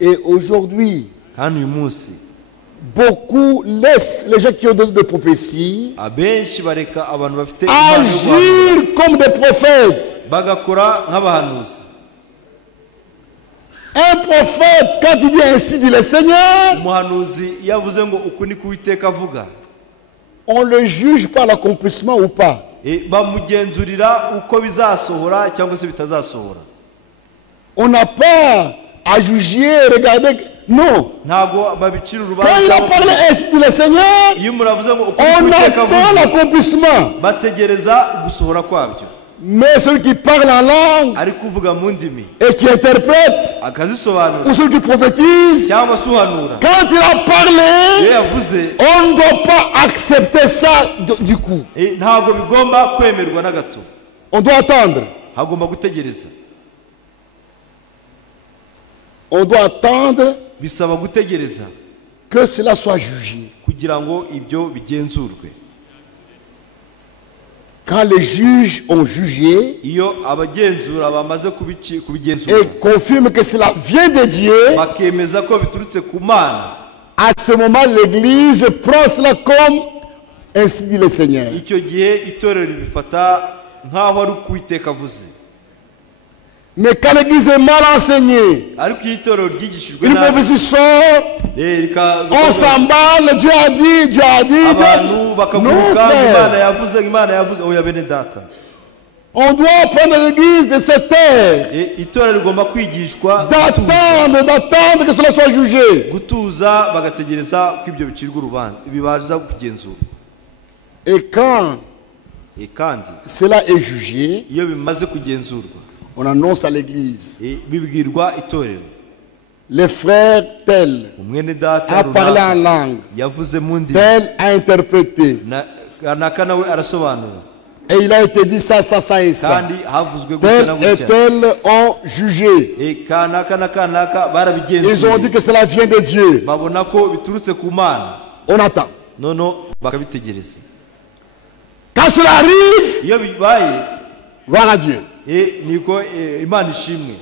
Et aujourd'hui, Kandi uyu munsi beaucoup laissent les gens qui ont de prophétie abenshi bareka abantu bafite impano yo guhanura agir comme des prophètes. bagakora nk'abahanuzi. Un prophète, quand il dit ainsi dit le Seigneur, Umuhanuzi iyo avuze ngo uku ni ko Uwiteka avuga, on le juge par l'accomplissement ou pas. bamugenzurira uko bizasohora cyangwa se bitazasohora. On n'a pas à juger, regarder. Non. Ntabwo babicira Quand il a urubanza. parlé ainsi dit le Seigneur, Iyo muravuze ngo uku ni ko on Uwiteka attend avuze, l'accomplissement. bategereza gusohora kwabyo. Mais celui qui parle en langue ari kuvuga mu ndimi et qui interprète, akazisobanura ou celui qui prophétise, cyangwa se uhanura quand il a iyo parlé, yavuze on ne doit pas accepter ça du coup. ntabwo bigomba kwemerwa na gato, On doit attendre. hagomba gutegereza, On doit attendre bisaba gutegereza que cela soit jugé. kugira ngo ibyo bigenzurwe. Quand les juges ont jugé Iyo abagenzura bamaze kubigenzura et confirment que cela vient de Dieu, bakemeza ko biturutse ku Mana, à ce moment l'église prend cela comme ainsi dit le Seigneur. icyo gihe itorero ribifata nk'aho ari Uwiteka avuze. Mais quand l'église est mal enseignée, Ariko iyo itorero ryigishijwe une nabi, prophétie sort, on s'emballe, Dieu a dit, Dieu a dit, Dieu a abantu dit. Non, bakaguruka frère. Imana yavuze oya bene data. On doit prendre l'église de cette terre, Itorero rigomba kwigishwa d'attendre que cela soit jugé. gutuza bagategereza ko ibyo bicirwa urubanza bibaza kugenzura. Et quand Kandi cela est jugé, iyo bimaze kugenzurwa on annonce à l'église, bibwirwa itorero, les frères tel umwene data a parlé en runaka langue, yavuze mu ndimi, tel a interprété, kanaka nawe arasobanura, et il a été dit ça, ça, ça et ça. kandi havuzwe gutya Tel na et gutya, tel ont jugé. kanaka na kanaka Ils ont dit barabigenzuye, que cela vient de Dieu. babona ko biturutse ku Mana, On attend. noneho bakabitegereza. Quand cela arrive, Iyo bibaye gloire à Dieu. niko Imana ishimwe.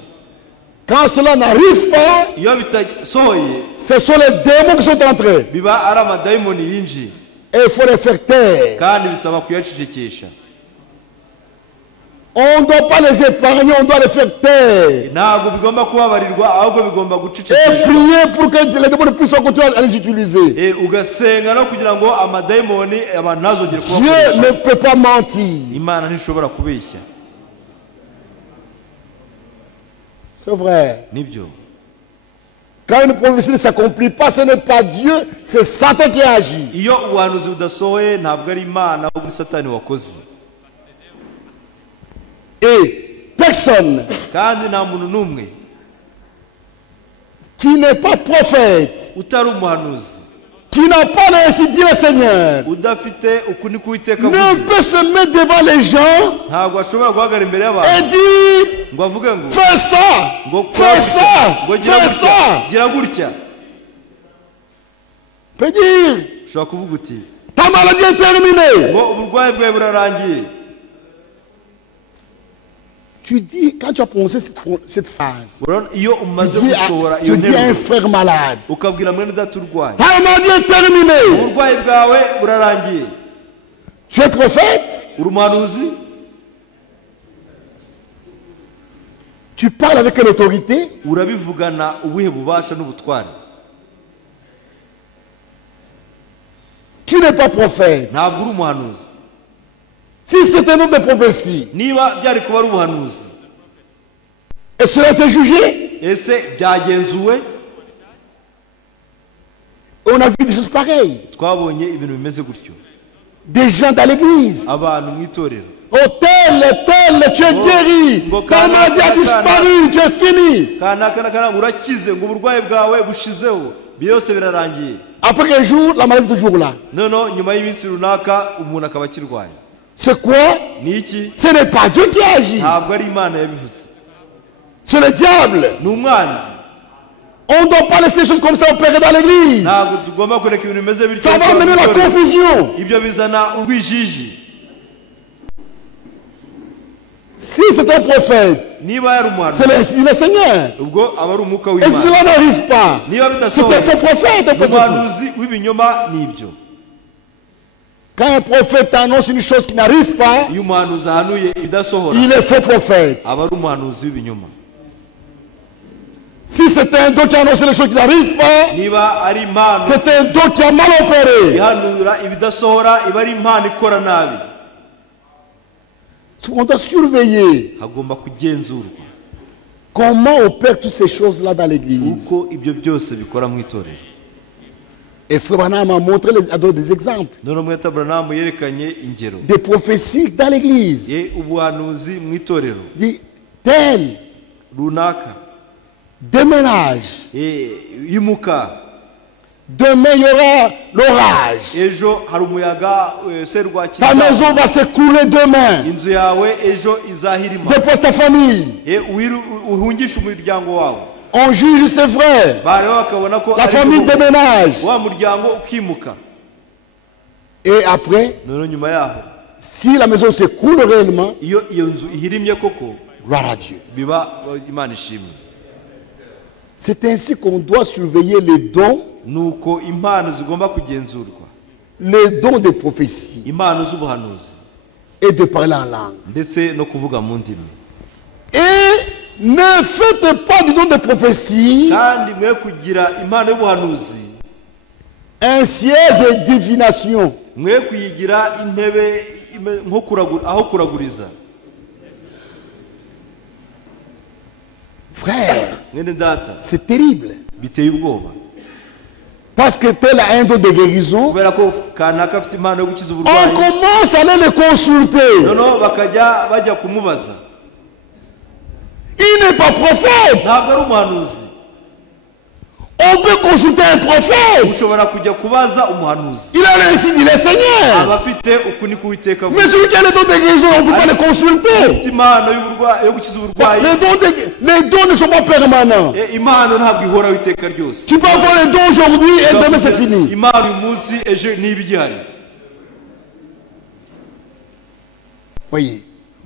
Quand cela n'arrive pas, Iyo bitasohoye ce sont les démons qui sont entrés. biba ari amadayimoni yinjiye, Et il faut les faire taire. kandi bisaba kuyacecekesha. On ne doit pas les épargner, on doit les faire taire. Ntabwo bigomba kubabarirwa, ahubwo bigomba Et gucecekeshwa. prier pour que les démons puissent continuer à les utiliser. Ugasenga no kugira ngo amadayimoni abantu ntazongere Dieu kubakoresha. ne peut pas mentir. Imana ntishobora kubeshya. C'est vrai. Nibyo. Quand une prophétie ne s'accomplit pas, ce n'est pas Dieu, c'est Satan qui agit. Iyo ubuhanuzi budasohoye ntabwo ari Imana, ahubwo ni Satani wakoze. Et personne Kandi nta muntu n'umwe qui n'est pas prophète, utari umuhanuzi, qui n'a pas ainsi dit le Seigneur, udafite ukuni k'Uwiteka ne avuze, peut se mettre devant les gens ntabwo ashobora guhagarara imbere et y'abantu dire ngo avuge ngo fais ça, ngo fais ça, ngo gira fais gutya, ça. gira gutya. Peut dire Ushobora kuvuga uti ta maladie est terminée. ngo uburwayi bwawe burarangiye. Tu dis, quand tu as prononcé cette phrase, Urabona, iyo umaze tu dis, gusohora tu iyo dis à un nteruro frère malade, ukabwira mwene data urwaye, ta maladie est terminée. uburwayi bwawe burarangiye, Tu es prophète, uri umuhanuzi, tu parles avec quelle autorité? urabivugana ubuhe bubasha n'ubutware? Tu n'es pas prophète. Ntabwo uri umuhanuzi. Si c'est un nom de prophétie, Niba byari kuba ari ubuhanuzi, et cela a été jugé, ese byagenzuwe? on a vu des choses pareilles. Twabonye ibintu bimeze gutyo, Des gens dans l'église. abantu mu itorero, Oh, tel, tu es guéri. Ta maladie a disparu, tu es fini. kanaka na kanaka urakize, ngo uburwayi bwawe bushizeho, byose birarangiye. Après quelques jours, la maladie est toujours là. Noneho nyuma y'iminsi runaka umuntu akaba akirwaye. C'est quoi? Ni iki? Ce n'est pas Dieu qui agit. Ntabwo ari Imana yabivuze, C'est le diable. ni umwanzi. On ne doit pas laisser les choses comme ça opérer dans l'église. Ntabwo tugomba kureka ibintu bimeze bityo. Ça va amener la confusion. Ibyo bizana urwijiji. Si c'est un prophète, Niba yari umuhanuzi, c'est le Seigneur. ubwo aba ari umwuka Et si w'Imana. cela n'arrive pas, Niba c'est un bidasohoye, faux prophète. un prophète. umuhanuzi w'ibinyoma ni ibyo. Quand un prophète annonce une chose qui n'arrive pas, Iyo umuhanuzi ahanuye ibidasohora, il est faux prophète. aba ari umuhanuzi w'ibinyoma. Si c'est un don qui annonce les choses qui n'arrivent pas, Niba ari impano c'est un don qui a mal opéré. ihanura ibidasohora, iba ari impano ikora nabi. On doit surveiller Hagomba kugenzurwa comment opèrent toutes ces choses-là dans l'église. uko ibyo byose bikora mu itorero. Et Frère Branham a montré, a donné des exemples. none mweta Branham yerekanye ingero Des prophéties dans l'église. ubuhanuzi mu itorero Dit tel runaka déménage. imuka Demain il y aura l'orage. ejo hari umuyaga Ta serwakira maison va s'écrouler demain. inzu yawe ejo izahirima Dépose ta famille. uhungisha umuryango wawe On juge ses frères. bareba bakabona ko La ari famille wowe. déménage. wa muryango ukimuka Et après, none nyuma yaho si la maison s'écroule réellement, iyo nzu ihirimye koko gloire à Dieu. biba Imana ishimwe C'est ainsi qu'on doit surveiller les dons, nuko impano zigomba kugenzurwa les dons de prophétie impano z'ubuhanuzi et de parler en langue. ndetse no kuvuga mu ndimi Et ne faites pas du don de prophétie kandi mwe kugira impano y'ubuhanuzi un siège de divination. mwe kuyigira intebe nko aho kuraguriza Frère, mwene data c'est terrible. biteye ubwoba Parce que tel a un don de guérison, kubera ko kanaka afite impano yo gukiza on uburwayi commence à aller le consulter. noneho bakajya bajya kumubaza Il n'est pas prophète. ntabwo ari umuhanuzi On peut consulter un prophète. ushobora kujya kubaza umuhanuzi Il a ainsi dit le Seigneur. aba afite uku ni kuwiteka Mais celui qui a le don de guérison, on ne peut pas le consulter. afite impano yo gukiza uburwayi Les dons ne sont pas permanents. impano ntabwo ihoraho iteka ryose Tu peux avoir les dons aujourd'hui et demain c'est fini. impano uyu munsi ejo niba igihari Voyez.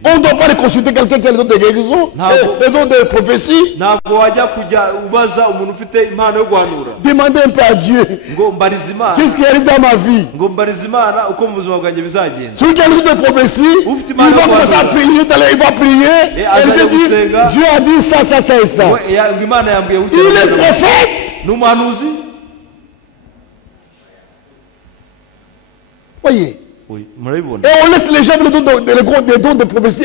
On ne doit pas les consulter quelqu'un qui a le don de guérison, le don de prophétie. ntabwo wajya kujya ubaza umuntu ufite impano yo guhanura Demandez un peu à Dieu. ngo mbariza imana Qu'est-ce qui arrive dans ma vie? ngo mbariza imana uko mu buzima bwanjye bizagenda Celui qui a le don de prophétie, il va commencer à prier, il va prier. Et il va dire, Dieu a dit ça, ça, ça et ça. ngo imana yambwiye Il est prophète. ni umuhanuzi Voyez. murabibona Et on laisse les gens les dons de prophétie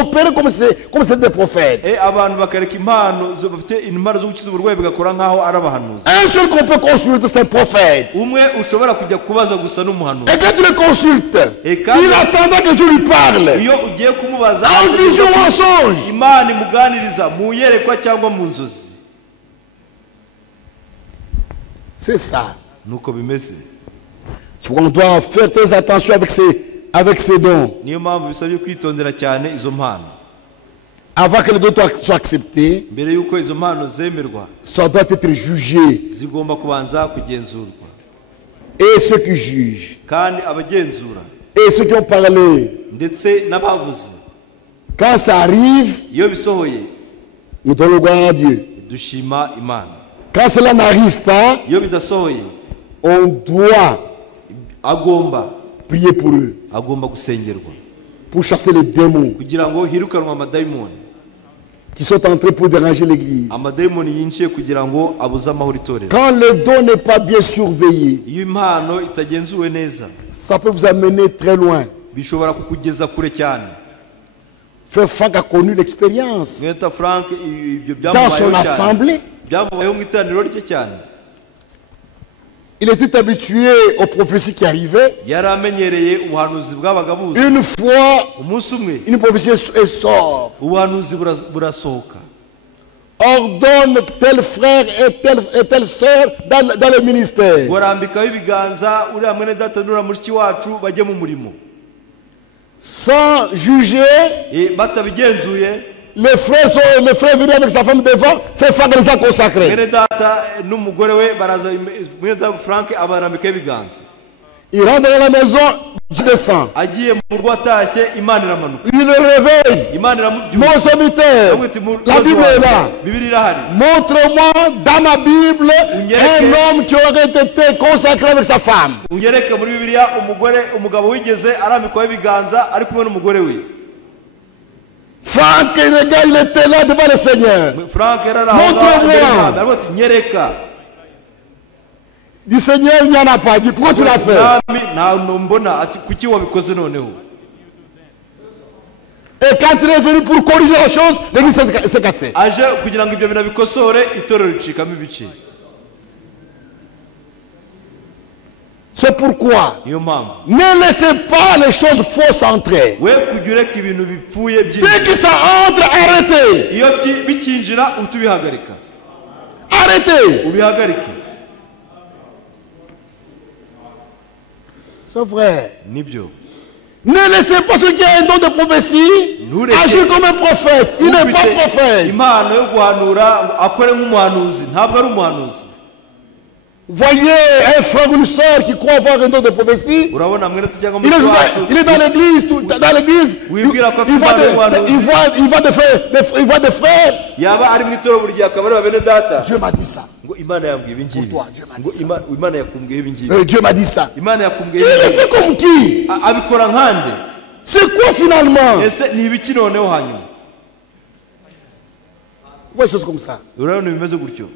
opérer comme c'est des prophètes. abantu bakareka impano bafite impano zo gukiza uburwayi bigakora nk'aho ari abahanuzi Un seul qu'on peut consulter, c'est un prophète. umwe ushobora kujya kubaza gusa n'umuhanuzi Et quand tu le consultes, Et quand- il attendra que Dieu lui parle. iyo ugiye kumubaza En vision ou en songe. imana imuganiriza mu iyerekwa cyangwa mu nzozi C'est ça. nuko bimeze On doit faire très attention avec ces dons. niyo mpamvu bisabye kwitondera cyane izo mpano Avant que les dons soient acceptés, mbere y'uko izo mpano zemerwa ça doit être jugé. zigomba kubanza kugenzurwa Et ceux qui jugent, kandi abagenzura et ceux qui ont parlé, ndetse n'abavuze quand ça arrive, iyo bisohoye nous donnons gloire à Dieu. dushima imana Quand cela n'arrive pas, iyo bidasohoye on doit agomba prier pour eux, agomba gusengerwa pour chasser les démons kugira ngo hirukanwe amadayimoni qui sont entrés pour déranger l'église. amadayimoni yinjiye kugira ngo abuze amahoro itorero Quand le don n'est pas bien surveillé, iyo impano itagenzuwe neza ça peut vous amener très loin. bishobora kukugeza kure cyane Frère Franck a connu l'expérience mweta frank ibyo dans son byamubayeho cyane assemblée. byamubayeho mu iteraniro rye cyane Il était habitué aux prophéties qui arrivaient. yari amenyereye ubuhanuzi bwabaga buza Une fois, umunsi umwe une prophétie sort. ubuhanuzi burasohoka Ordonne tel frère et telle sœur dans le ministère. warambikaho ibiganza uriya mwene data n'uriya mushiki wacu bajye mu murimo Sans juger, batabigenzuye le frère venu avec sa femme devant, fait faire les a consacrés. mwene data n'umugore we baraza mwene data frank abarambikaho ibiganza Il rentre dans la maison, Dieu descend. agiye mu rugo atashye imana iramanuka Il le réveille. imana Mon iramubyuka serviteur, la Bible est là. bibiri irahari Montre-moi dans ma Bible un homme qui aurait été consacré avec sa femme. unyereke muri bibiliya umugabo wigeze arambikwaho ibiganza ari kumwe n'umugore we Franck, le gars, il était là devant le Seigneur. frank Montre-moi. aravuga ati nyereka Du Seigneur, il n'y en a pas. Il dit, pourquoi tu l'as fait? mwami nta mbona ati kuki wabikoze noneho Et quand il est venu pour corriger la chose, l'église s'est cassée. aje kugira ngo ibyo bintu bikosore itorero ricikamo ibice C'est pourquoi niyo mpamvu ne laissez pas les choses fausses entrer. we kujya ureka ibintu bipfuye Dès byinshi que ça entre, arrêtez. iyo bikinjira uhita ubihagarika Arrêtez. ubihagarike C'est vrai. nibyo Ne laissez pas celui qui a un don de prophétie Nous laissez- agir comme un prophète. Il n'est pas ufite prophète. impano yo guhanura ngo akore nk'umuhanuzi ntabwo ari umuhanuzi. Voyez un frère ou une soeur qui croit avoir un don de prophétie. urabona mwene tujya Il est dans l'église, dans l'église. Oui, il a Il voit des frères. yaba ari mu itorero buri gihe akaba ari babene data Dieu m'a dit ça. ngo imana yambwiye ibi ngibi Pour toi, Dieu m'a dit ngo imana yakumbwiye ibi ngibi Dieu m'a dit ça. imana Il yakumbwiye le fait comme qui? abikora nkande. C'est quoi finalement? ese ni ibiki noneho hanyuma Vous voyez des choses comme ça. urabona bimeze gutyo.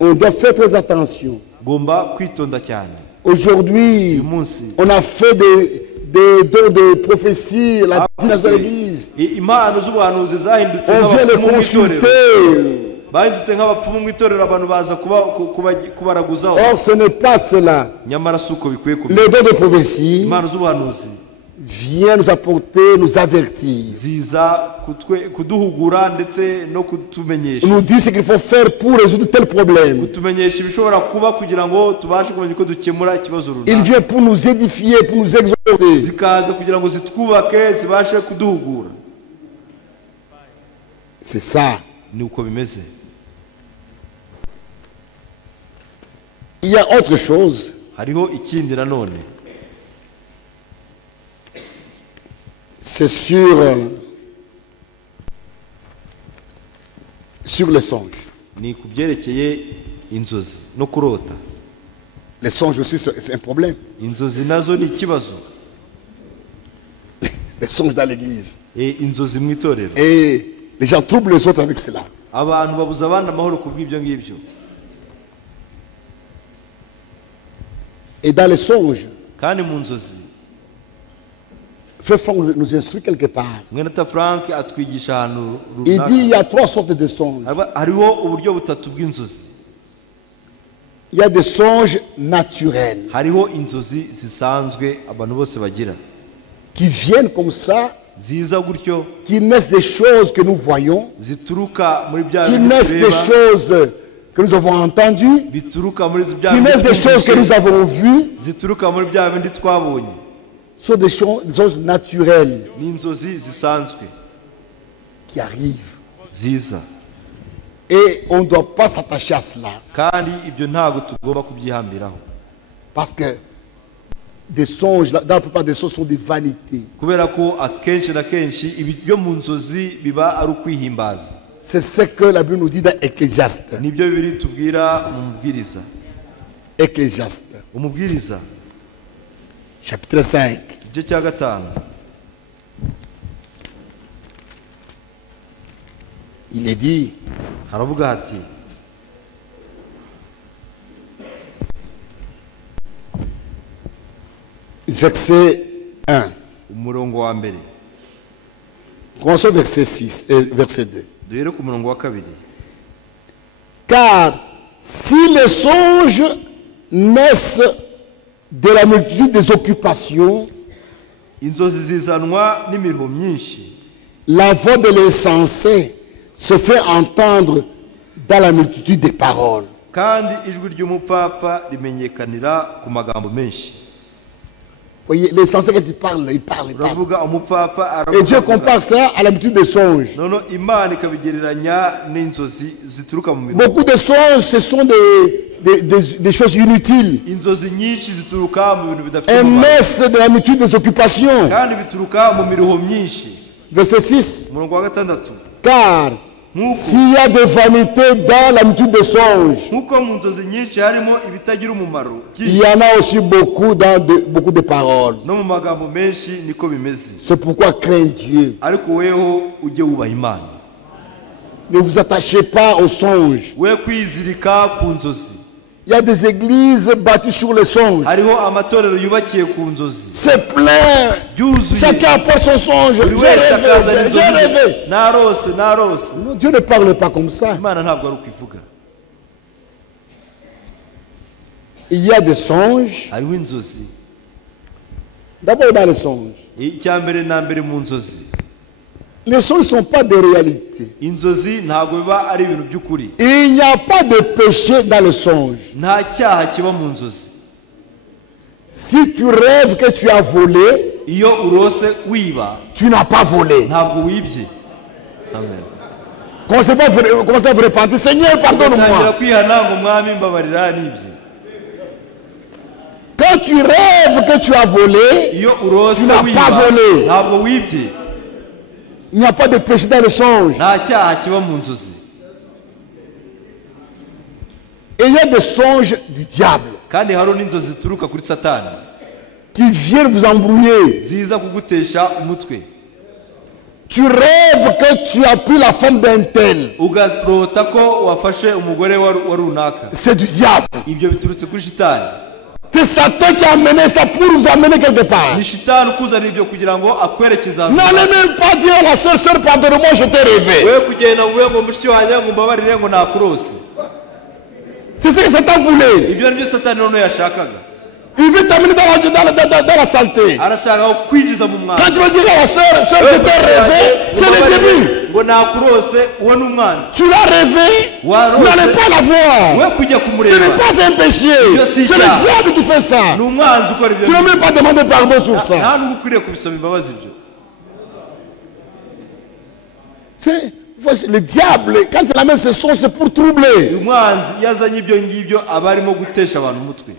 On doit faire très attention. ngomba kwitonda cyane. Aujourd'hui, uyu munsi on a fait des dons de prophétie, la puissance de l'église. impano z'ubuhanuzi zahindutse On vient les nk'abapfumu mu itorero. consulter. bahindutse nk'abapfumu mu itorero abantu baza kubaraguzaho. Or, ce n'est pas cela. nyamara si uko bikwiye kumera. Les dons de prophétie impano z'ubuhanuzi viennent nous apporter, nous avertir. ziza kuduhugura ndetse no kutumenyesha. Nous dit ce qu'il faut faire pour résoudre tel problème. kutumenyesha ibishobora kuba kugira ngo tubashe kumenya uko dukemura ikibazo Il runaka. vient pour nous édifier, pour nous exhorter. zikaza kugira ngo zitwubake zibashe kuduhugura. C'est ça. ni uko bimeze. Il y a autre chose. hariho ikindi nanone. C'est sur le songe. ni ku byerekeye inzozi no kurota. Les songes aussi, c'est un problème. inzozi nazo ni ikibazo. Les songes dans l'église. inzozi mu itorero. Et les gens troublent les autres avec cela. abantu babuza abandi amahoro ku bw'ibyo ngibyo. Et dans les songes, kandi mu nzozi Frère Franck nous instruit quelque part. mwenata Frank atwigisha ahantu Il runaka. dit il y a trois sortes de songes. hariho uburyo butatu bw'inzozi. Il y a des songes naturels hariho inzozi zisanzwe abantu bose bagira qui viennent comme ça, ziza gutyo qui naissent des choses que nous voyons, zituruka muri bya qui bintu naissent des tureba, choses que nous avons entendues, bituruka muri bya qui bintu naissent des choses que nous twumvise, avons vues. zituruka muri bya bindi twabonye. Ce sont des choses naturelles ni inzozi zisanzwe qui arrivent. ziza Et on ne doit pas s'attacher à cela. kandi ibyo ntabwo tugomba kubyihambiraho Parce que des songes, dans la plupart des songes, sont des vanités. kubera ko akenshi na kenshi ibyo mu nzozi biba ari ukwihimbaza. C'est ce que la Bible nous dit dans Ecclésiaste. nibyo bibiri tubwira mu mubwiriza. Ecclésiaste, umubwiriza chapitre 5. igice cya 5 Il est dit, haravuga hati verset 1. umurongo wa mbere. Commençons verset 6, verset 2. duhere ku murongo wa kabiri. Car si les songes naissent de la multitude des occupations, inzozi zizanwa n'imiruho myinshi, la voix de l'insensé se fait entendre dans la multitude des paroles. kandi ijwi ry'umupfapfa rimenyekanira ku magambo menshi. Voyez, l'insensé quand il parle. uravuga umupfapfa Et Dieu compare ça à la multitude des songes. noneho imana ikabigereranya n'inzozi zituruka mu miruho. Beaucoup de songes, ce sont des choses inutiles. inzozi nyinshi zituruka mu bintu bidafite Elles umumaro naissent de la multitude des occupations. kandi bituruka mu miruho myinshi. Verset 6. umurongo wa 6. Car s'il y a des vanités dans la multitude des songes, nk'uko mu nzozi nyinshi harimo ibitagira umumaro il y en a aussi beaucoup dans beaucoup de paroles. no mu magambo menshi niko bimeze. C'est pourquoi crains Dieu. ariko weho ujye wubaha imana. Ne vous attachez pas aux songes. we kwizirika ku nzozi. Il y a des églises bâties sur les songes. hariho amatorero yubakiye ku nzozi. C'est plein. byuzuye Chacun apporte son songe. buri wese akazana J'ai rêvé. inzozi. narose narose. Non, Dieu ne parle pas comme ça. imana ntabwo ari ukwivuga. il y a des songes. hariho inzozi. D'abord dans les songes. icya mbere na mbere mu nzozi, Les songes ne sont pas des réalités. inzozi ntabwo biba ari ibintu by'ukuri. Il n'y a pas de péché dans les songes. nta cyaha kiba mu nzozi. Si tu rêves que tu as volé, iyo urose wiba tu n'as pas volé. ntabwo wibye. Amen. Commencez à vous repentir. Seigneur, utangira pardonne-moi. kwihana ngo mwami mbabarira nibye. Quand tu rêves que tu as volé, iyo urose Tu n'as pas wiba volé. ntabwo wibye. il n'y a pas de péché dans les songes. nta cyaha kiba mu nzozi. Et il y a des songes du diable kandi hariho n'inzozi zituruka kuri satani qui viennent vous embrouiller. ziza kugutesha umutwe. Tu rêves que tu as pris la femme d'un tel. ugarota ko wafashe umugore wa runaka. C'est du diable. ibyo biturutse kuri shitani. C'est Satan qui a amené ça pour vous amener quelque part. ni shitani ukuzanira ibyo kugira ngo akwerekeza. N'allez même pas dire à la sœur, pardonne-moi, je t'ai rêvé. we kugenda uvuye ngo mushiki wanjye ngo mbabarire ngo nakurose. C'est ce que Satan voulait. ibyo nibyo satani noneho yashakaga. Il veut t'amener dans la saleté. arashaka kwinjiza mu mwanda. Quand tu vas dire à la sœur, je t'ai rêvé, c'est le début. ngo nakurose uwo ni umwanzi. Tu l'as rêvé, n'allez pas la voir. we kujya Ce kumureba n'est pas un péché. C'est le diable qui fait ça. ni umwanzi ukora ibyo Tu n'as même pas demandé pardon sur ça. nta n'ubu ukwiriye kubisaba imbabazi ibyo. Voici, le diable, quand il amène ses sons, c'est pour troubler. umwanzi iyo azanye ibyo ngibyo aba arimo gutesha abantu umutwe.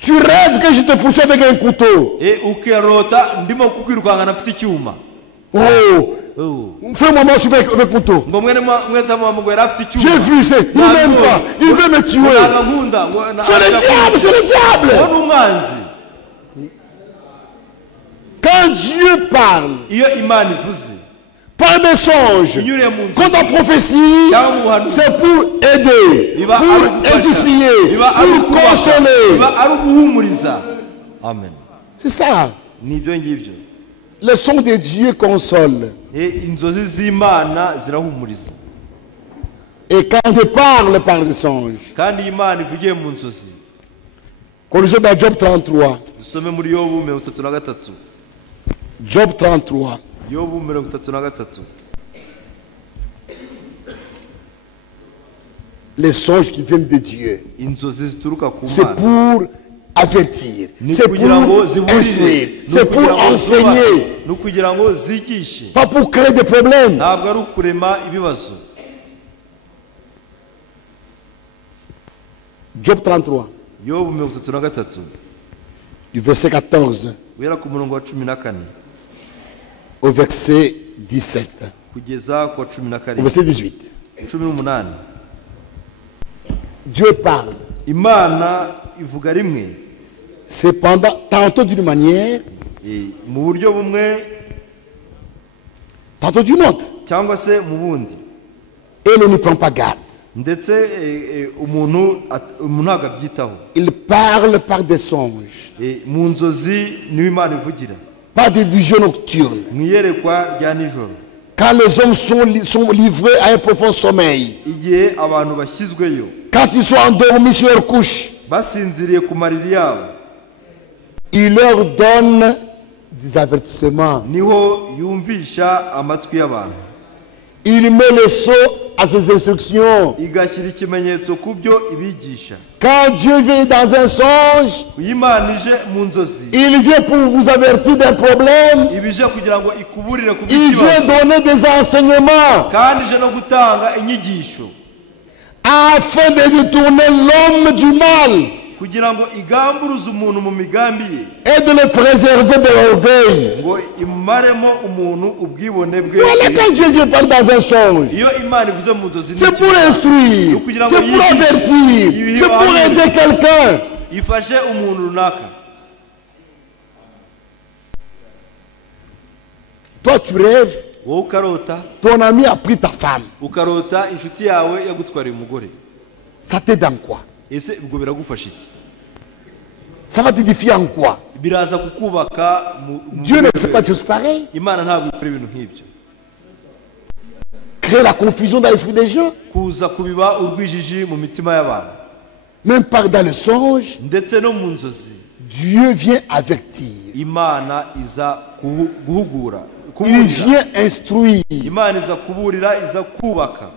Tu rêves que je te poursuis avec un couteau. ukarota ndimo kukwirukankana mfite icyuma. Fais-moi moi aussi avec le couteau. ngo mwene ngo yari afite J'ai icyuma. vu, il m'aime pas. Il veut me tuer. ntabwo nkunda ngo C'est le diable, c'est le diable. uwo ni umwanzi. Quand Dieu parle, iyo imana ivuze par des songes, inyuriye mu nzu quand la prophétie, cyangwa mu buhanuzi c'est pour aider, biba ari pour ugufasha, édifier, biba ari pour ukubaka, consoler. biba ari uguhumuriza. amen. C'est ça. ni ibyo ngibyo. Les sons de Dieu consolent. inzozi z'imana zirahumuriza. Et quand Dieu parle par des songes, kandi imana ivugiye mu nzozi. comme nous sommes dans Job 33. dusome muri yobu 33. Job 33. yobu 33. Les songes qui viennent de Dieu. inzozi zituruka ku C'est mana pour avertir. ni C'est kugira ngo pour ziburire, instruire. ni C'est pour ukugira ngo enseigner. zubahe, ni ukugira ngo zigishe. Pas pour créer des problèmes. ntabwo ari ukurema ibibazo. Job 33, yobu 33 du verset 14 guhera ku murongo wa 14 au verset 17. kugeza ku wa Au verset 18. 18. Dieu parle. imana ivuga rimwe Cependant, tantôt d'une manière, mu buryo bumwe tantôt d'une autre. cyangwa se mu bundi. Et l'on ne prend pas garde. ndetse umuntu ntabwo abyitaho. Il parle par des songes, mu nzozi niho imana ivugira. par des visions nocturnes. mu iyerekwa rya nijoro. Quand les hommes sont livrés à un profond sommeil. igihe abantu bashyizweyo. Quand ils sont endormis sur leur couche. basinziriye ku mariri yabo. Il leur donne des avertissements. niho yumvisha amatwi y'abantu. Il met le sceau à ses instructions. igashyira ikimenyetso ku byo ibigisha. Quand Dieu vient dans un songe, iyo imana ije mu nzozi. il vient pour vous avertir d'un problème. ibije kugira ngo ikuburire ku Il vient bw'ikibazo. donner des enseignements kandi ije no gutanga inyigisho. afin de détourner l'homme du mal kugira ngo igamburuze umuntu mu migambi ye. et de le préserver de l'orgueil. ngo imaremo umuntu ubwibone bwe. Voilà quand Dieu vient parler dans un songe. iyo imana ivuze mu nzozi C'est pour instruire, c'est pour avertir, c'est pour aider quelqu'un. ifashe umuntu runaka. Toi, tu rêves, wowe ukarota. ton ami a pris ta femme. ukarota inshuti yawe yagutwariye umugore. Ça t'aide en quoi? ese ubwo biragufasha iki? Ça va t'édifier en quoi? biraza kukubaka Dieu ne fait pas de choses pareilles. imana ntabwo ikora ibintu nk'ibyo. Créer la confusion dans l'esprit des gens. kuza kubiba urwijiji mu mitima y'abantu. même par dans le songe, ndetse no mu nzozi Dieu vient avertir. imana iza guhugura Il kuburira. vient instruire. Imana iza kuburira, iza kubaka.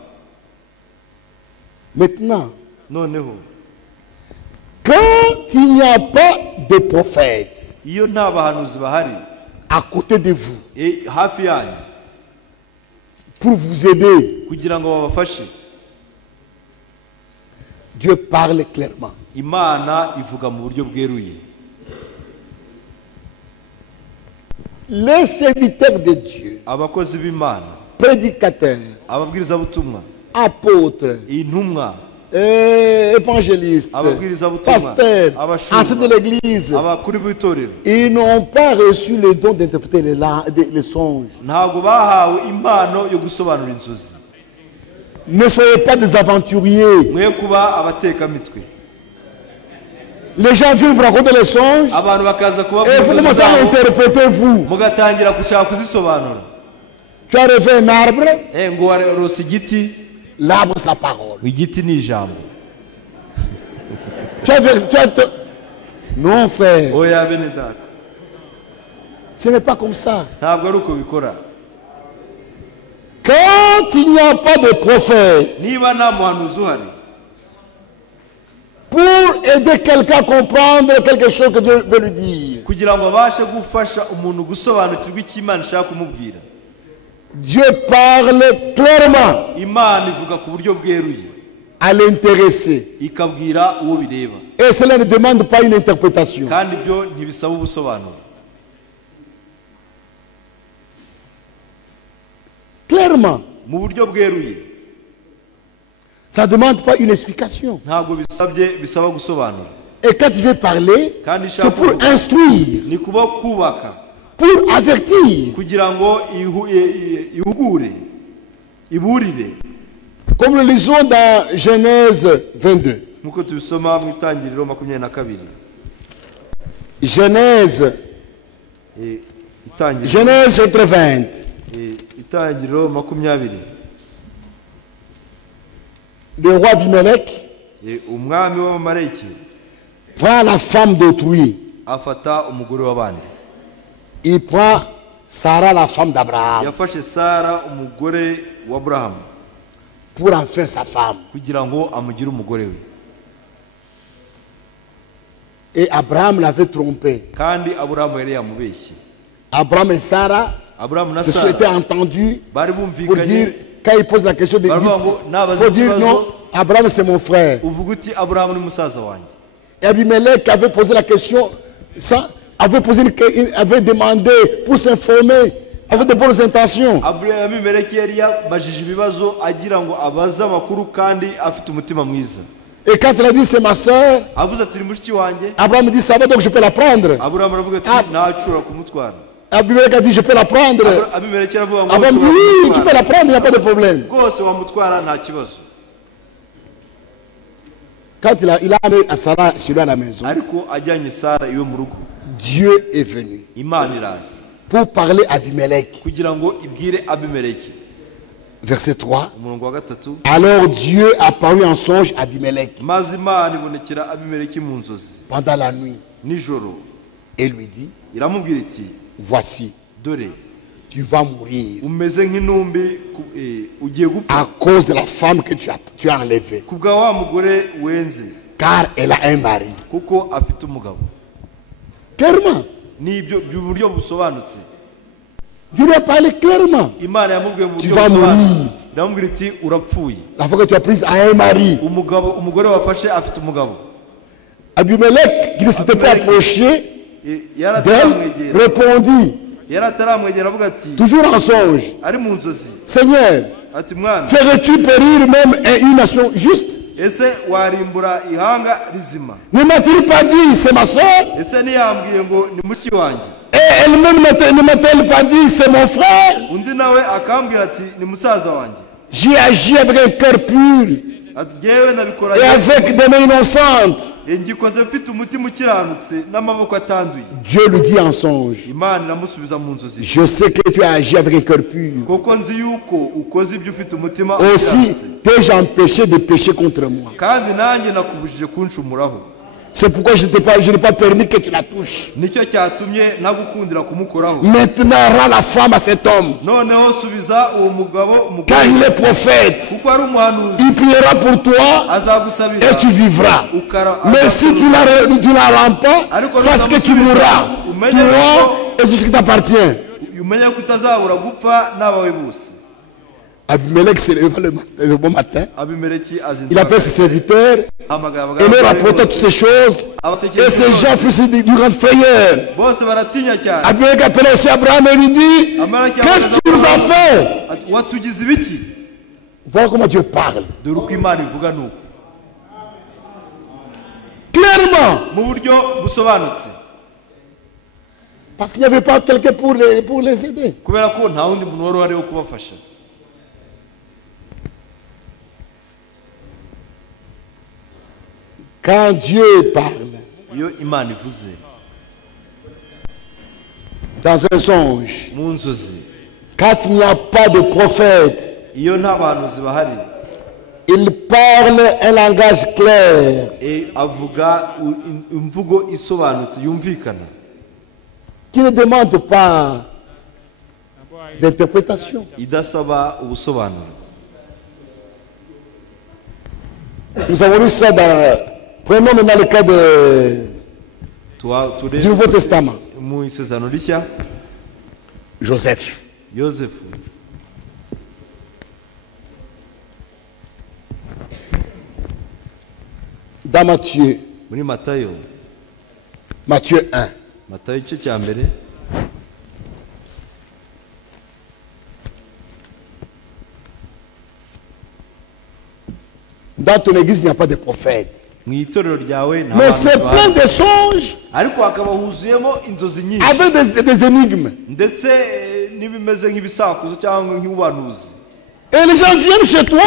Maintenant, Noneho quand il n'y a pas de prophète iyo nta bahanuzi bahari à côté de vous hafi yanyu pour vous aider, kugira ngo babafashe, Dieu parle clairement. Imana ivuga mu buryo bweruye. Les serviteurs de Dieu, Abakozi b'Imana, prédicateurs, ababwirizabutumwa, apôtres, intumwa, évangélistes, ababwirizabutumwa, pasteurs, anciens de abashumba, l'église, abakuru b'itorero ils n'ont pas reçu le don d'interpréter les songes. ntabwo bahawe impano yo gusobanura inzozi. Ne soyez pas des aventuriers. Mwe kuba abatekamitwe. Les gens viennent vous raconter les songes Abantu bakaza et kubabwira vous inzozi commencez à zabo, l'interpréter vous. mugatangira gushaka kuzisobanura. Tu as rêvé un arbre, Ngo warose igiti, l'arbre c'est la parole. igiti ni ijambo. Non frère, Oya bene data, ce n'est pas comme ça. ntabwo ari uko bikora. Quand il n'y a pas de prophète Niba nta muhanuzi uhari pour aider quelqu'un à comprendre quelque chose que Dieu veut lui dire, kugira ngo abashe gufasha umuntu gusobanukirwa icyo Imana ishaka kumubwira, Dieu parle clairement Imana ivuga ku buryo bweruye, à l'intéressé. ikabwira uwo bireba, Et cela ne demande pas une interprétation. kandi ibyo ntibisaba ubusobanuro. Clairement. Mu buryo bweruye, Ça ne demande pas une explication. ntabwo bisaba gusobanura. Et quand tu veux parler, Kandi c'est pour instruire, ni kuba kubaka, pour avertir. kugira ngo ihugure, iburire, Comme nous lisons dans Genèse 22. nk'uko tubisoma mu Itangiriro 22. Genèse, Itangiriro, Genèse chapitre 20. Itangiriro 20. Le roi Abimelech Umwami w'abamaleki prend la femme d'autrui. afata umugore w'abandi. Il prend Sarah, la femme d'Abraham, Yafashe Sara umugore wa Aburahamu pour en faire sa femme. kugira ngo amugire umugore we. Et Abraham l'avait trompé. Kandi Aburahamu yari yamubeshye. Abraham et Sarah Aburahamu na se sont été Sara entendus bari pour bumvikanye, dire, quand il pose la question de baravuga ngo il nabaza faut dire non, ikibazo Abraham c'est mon frère. uvuga uti Aburahamu ni musaza wanjye. Et Abimelech avait posé la question, avait demandé pour s'informer, avec de bonnes intentions. Abimeleki yari yabajije ibibazo agira ngo abaze amakuru kandi afite umutima mwiza. Et quand il a dit c'est ma soeur, Avuze ati ni mushiki wanjye, Abraham dit ça va donc je peux la prendre. Aburahamu aravuga ati ntashobora kumutwara. Abimelech a dit je peux la prendre. Abimeleki aravuga ngo Abraham dit oui, tu peux la prendre, il n'y a pas de problème. rwose wamutwara nta kibazo. Quand il a amené à Sarah chez lui à la maison, Ariko ajyanye Sara iwe mu rugo, Dieu est venu Imana iraza pour parler à Abimelech. kugira ngo ibwire Abimeleki. Verset 3. Umurongo wa 3. Alors Dieu apparut en songe à Abimelech Maze Imana ibonekera Abimeleki mu nzozi pendant la nuit nijoro, et lui dit, iramubwira iti voici, dore tu vas mourir umeze nk'intumbi, ugiye à gupfa cause de la femme que tu as enlevée. ku bwa wa mugore wenze, Car elle a un mari. kuko afite umugabo. Clairement. Ni ibyo buryo busobanutse. Dieu lui a parlé clairement. Imana yamubwiye mu Tu buryo vas busobanutse, mourir. iramubwira iti urapfuye. La fois que tu as pris à un mari. Umugore wafashe afite umugabo. Abimelech, qui ne s'était pas approché Yari d'elle, ataramwegera, répondit, yari ataramwegera avuga ati, toujours en songe, ari mu nzozi Seigneur, ati mwana, ferais-tu périr même une nation juste? ese warimbura ihanga rizima? Ne m'a-t-il pas dit, c'est ma soeur? Ese ntiyambwiye ngo ni mushiki wanjye? Et elle-même ne m'a-t-elle pas dit, c'est mon frère? Undi nawe akambwira ati ni musaza wanjye. J'ai agi avec un cœur pur Et avec des mains innocentes. Dieu lui dit en songe. Je sais que tu as agi avec un cœur pur. Aussi, t'ai-je empêché de pécher contre moi. C'est pourquoi je n'ai pas permis que tu la touches. Maintenant, rends la femme à cet homme. Car il est prophète. Il priera pour toi et tu vivras. Mais si tu ne la rends pas, sache que tu mourras. Toi et tout ce qui t'appartient. Abimelech s'est levé le bon matin. Il appelle ses serviteurs et leur rapporta toutes ces choses. Et ces gens furent du grand frayeur. Abimelech appela aussi Abraham et lui dit: qu'est-ce que tu nous as fait? Voilà comment Dieu parle. Clairement. Parce qu'il n'y avait pas quelqu'un pour les aider. Quand Dieu parle dans un songe, quand il n'y a pas de prophète, il parle un langage clair. Qui ne demande pas d'interprétation. Nous avons lu ça dans... Prenons maintenant le cas du Nouveau Testament. Joseph. Dans Matthieu. Matthieu 1. Dans ton église, il n'y a pas de prophète. Mais c'est plein de songes avec des énigmes. Et les gens viennent chez toi,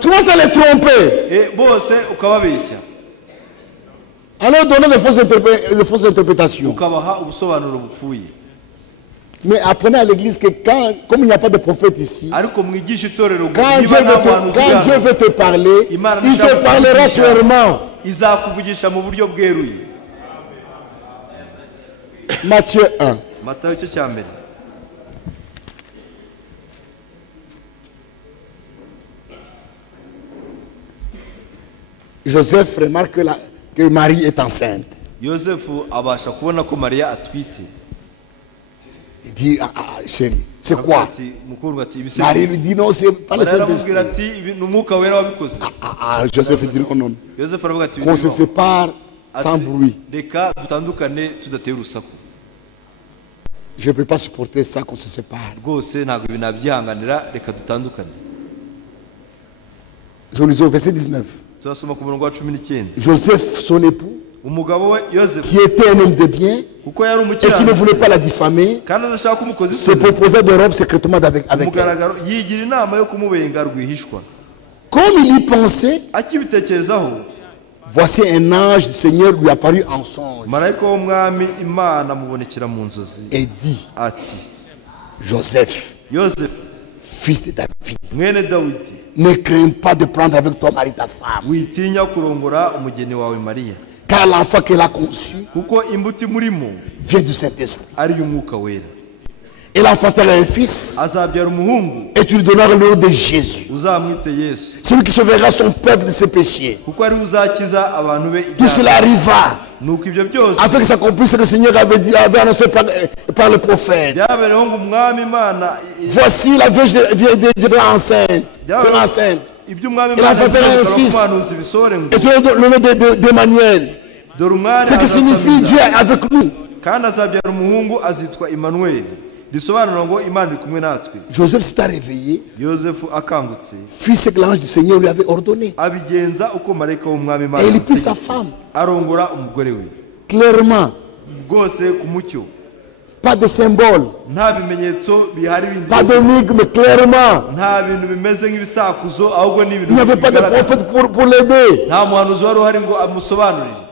tu commences à les tromper. Alors donner de fausses interprétations. Mais apprenez à l'église que comme il n'y a pas de prophète ici, quand Dieu veut te parler, il te parlera clairement. Matthieu 1. Joseph remarque que Marie est enceinte. Il dit, chérie, c'est quoi? Marie lui dit, non, c'est pas le Saint-Esprit. Joseph dit, non. Qu'on se sépare sans bruit. Je ne peux pas supporter ça qu'on se sépare. Nous lisons au verset 19. Joseph, son époux, qui était un homme de bien et qui ne voulait pas la diffamer, se proposait de rompre secrètement avec elle. Comme il y pensait, voici un ange du Seigneur lui apparut en songe et dit: Joseph, fils de David, ne crains pas de prendre avec toi Marie ta femme, car l'enfant qu'elle a conçu vient du Saint-Esprit. Elle enfantera un fils et tu lui donneras le nom de Jésus, celui qui sauvera son peuple de ses péchés. Tout cela arriva afin que s'accomplisse ce que le Seigneur avait annoncé par le prophète. Voici la Vierge deviendra enceinte. C'est enceinte. Elle enfantera un fils et tu lui donneras le nom d'Emmanuel, ce qui signifie Dieu est avec nous. Joseph s'est réveillé, fit ce que l'ange du Seigneur lui avait ordonné, et il prit sa femme. Clairement, Pas de symbole. nta bimenyetso bihari bindi, Pas d'énigme clairement. nta bintu bimeze nk'ibisakuzo, ahubwo ni Il ibintu n'y avait pas de bigaragara. prophète pour l'aider. nta muhanuzi wari uhari ngo amusobanurire.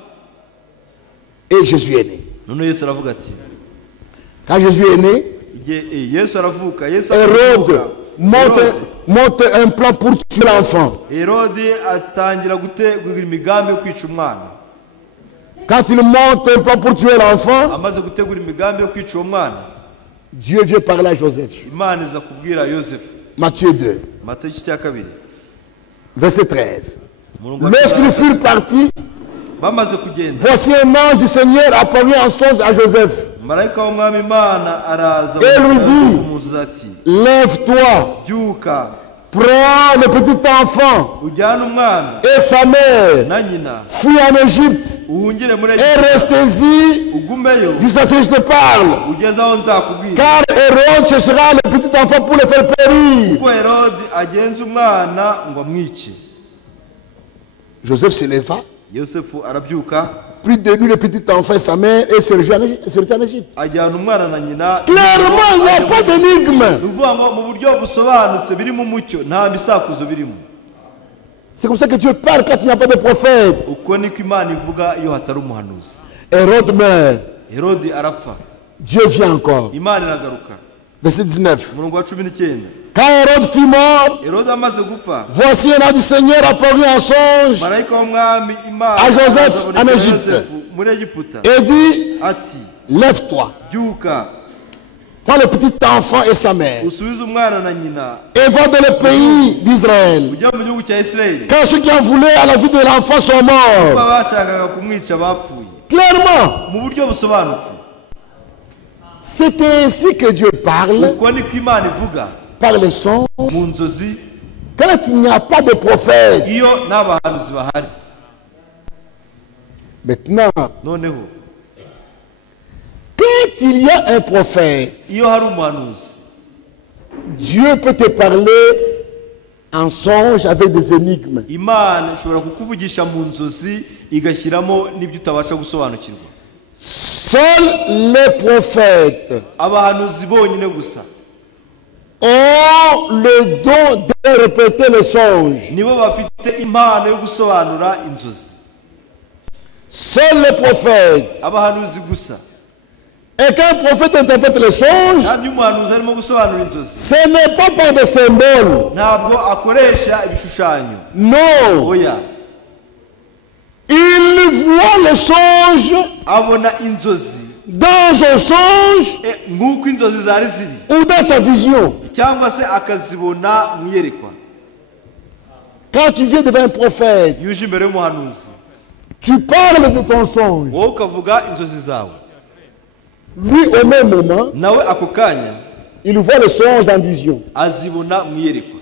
Et Jésus est né. none Yesu aravuga ati, Quand Jésus est né, Yesu aravuka, Yesu Hérode aravuka. monte un plan pour tuer l'enfant. Herode atangira gutegura imigambi yo kwica umwana. Quand il monte un plan pour tuer l'enfant, amaze gutegura imigambi yo kwica uwo mwana, Dieu vient parler à Joseph. Imana iza kubwira Yosefu. Matthieu 2, Matayo igice cya 2, verset 13. umurongo wa Lorsqu'ils 13. furent partis, bamaze kugenda, voici un ange du Seigneur apparut en songe à Joseph. marayika w'umwami Imana araza lui dit, mu nzu ati, Lève-toi, byuka prends le petit enfant ujyane umwana et sa mère, na nyina fuis en Égypte uhungire muri et Egiputa, restez-y ugumeyo jusqu'à ce que je te parle. ugeze aho nzakubwira. Car Hérode cherchera le petit enfant pour le faire périr. kuko Herode agenza umwana ngo amwice. Joseph se leva, Yosefu arabyuka, prit de lui le petit enfant et sa mère et se retirait en Égypte. ajyana umwana na nyina. Clairement, il n'y a pas d'énigme. ni ukuvuga ngo mu buryo busobanutse birimo umucyo, nta bisakuzo birimo. C'est comme ça que Dieu parle quand il n'y a pas de prophète. uko niko Imana ivuga iyo hatari umuhanuzi. Hérode meurt. Herode arapfa, Dieu vient encore. Imana iragaruka. Verset 19. umurongo wa 19. Quand Hérode fut mort, Herode amaze gupfa, voici un ange du Seigneur apparu en songe marayika w'umwami Imana À Joseph, azabonekera en Égypte. Yosefu muri Egiputa et dit, ati, lève-toi, byuka prends le petit enfant et sa mère usubize umwana na nyina et va dans le pays d'Israël. ujya mu gihugu cya Isirayeli. Car ceux qui en voulaient à la vie de l'enfant sont morts. bashakaga kumwica bapfuye. Clairement, mu buryo busobanutse, c'est ainsi que Dieu parle uko niko Imana ivuga par les sons mu nzozi quand il n'y a pas de prophète. iyo nta bahanuzi bahari. Maintenant, noneho quand il y a un prophète, iyo hari umuhanuzi, Dieu peut te parler en songe avec des énigmes. Imana ishobora kukuvugisha mu nzozi igashyiramo n'ibyo utabasha gusobanukirwa. Seuls les prophètes abahanuzi bonyine gusa ont le don de répéter les songes. nibo bafite impano yo gusobanura inzozi. Seuls les prophètes. abahanuzi gusa. Et quand un prophète interprète les songes, kandi iyo umuhanuzi arimo gusobanura inzozi, ce n'est pas par des symboles. ntabwo akoresha ibishushanyo. Non. oya, Il voit le songe abona inzozi dans son songe nk'uko inzozi zari ziri, ou dans sa vision. cyangwa se akazibona mu iyerekwa. Quand tu viens devant un prophète, iyo uje imbere y'umuhanuzi, tu parles de ton songe. wowe ukavuga inzozi zawe, Lui, au même moment, nawe ako kanya il voit le songe en vision. azibona mu iyerekwa.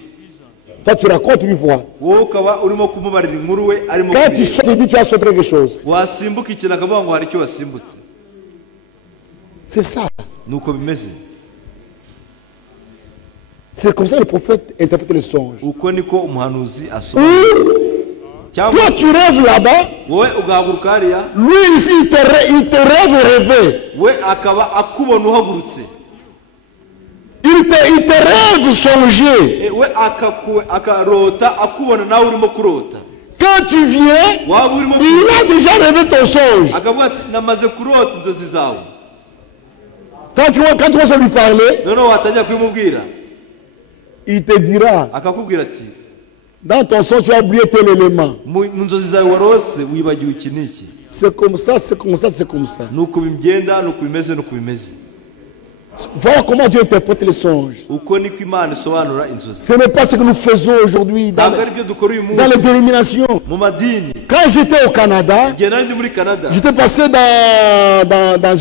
Toi, tu racontes, lui voit. wowe ukaba urimo kumubarira inkuru, we arimo Quand tu kubireba. sautes, tu dis tu as sauté quelque chose. wasimbuka ikintu akavuga ngo hari icyo wasimbutse. C'est ça. nuko bimeze, C'est comme ça que le prophète interprète le songe. uko niko umuhanuzi asobanura. cyangwa Toi, tu rêves là-bas. wowe ugahaguruka hariya, Lui, ici, il te rêve rêver. we akaba akubona uhagurutse. Il te rêve songer. we akarota akubona nawe urimo kurota. Quand tu viens, waba urimo il a déjà rêvé ton songe. akavuga ati namaze kurota inzozi zawe. Quand tu vas lui parler, noneho watangira kubimubwira, il te dira, akakubwira ati dans ton songe, tu as oublié tel élément. mu nzozi zawe warose wibagiwe iki n'iki. C'est comme ça, c'est comme ça, c'est comme ça. nuko bigenda, nuko bimeze, nuko bimeze. Voilà comment Dieu interprète les songes. uko niko Imana isobanura inzozi. Ce n'est pas ce que nous faisons aujourd'hui dans ntabwo ari byo dukora uyu les munsi dénominations. mu madini. Quand j'étais au Canada, igihe nari ndi muri Canada, j'étais passé dans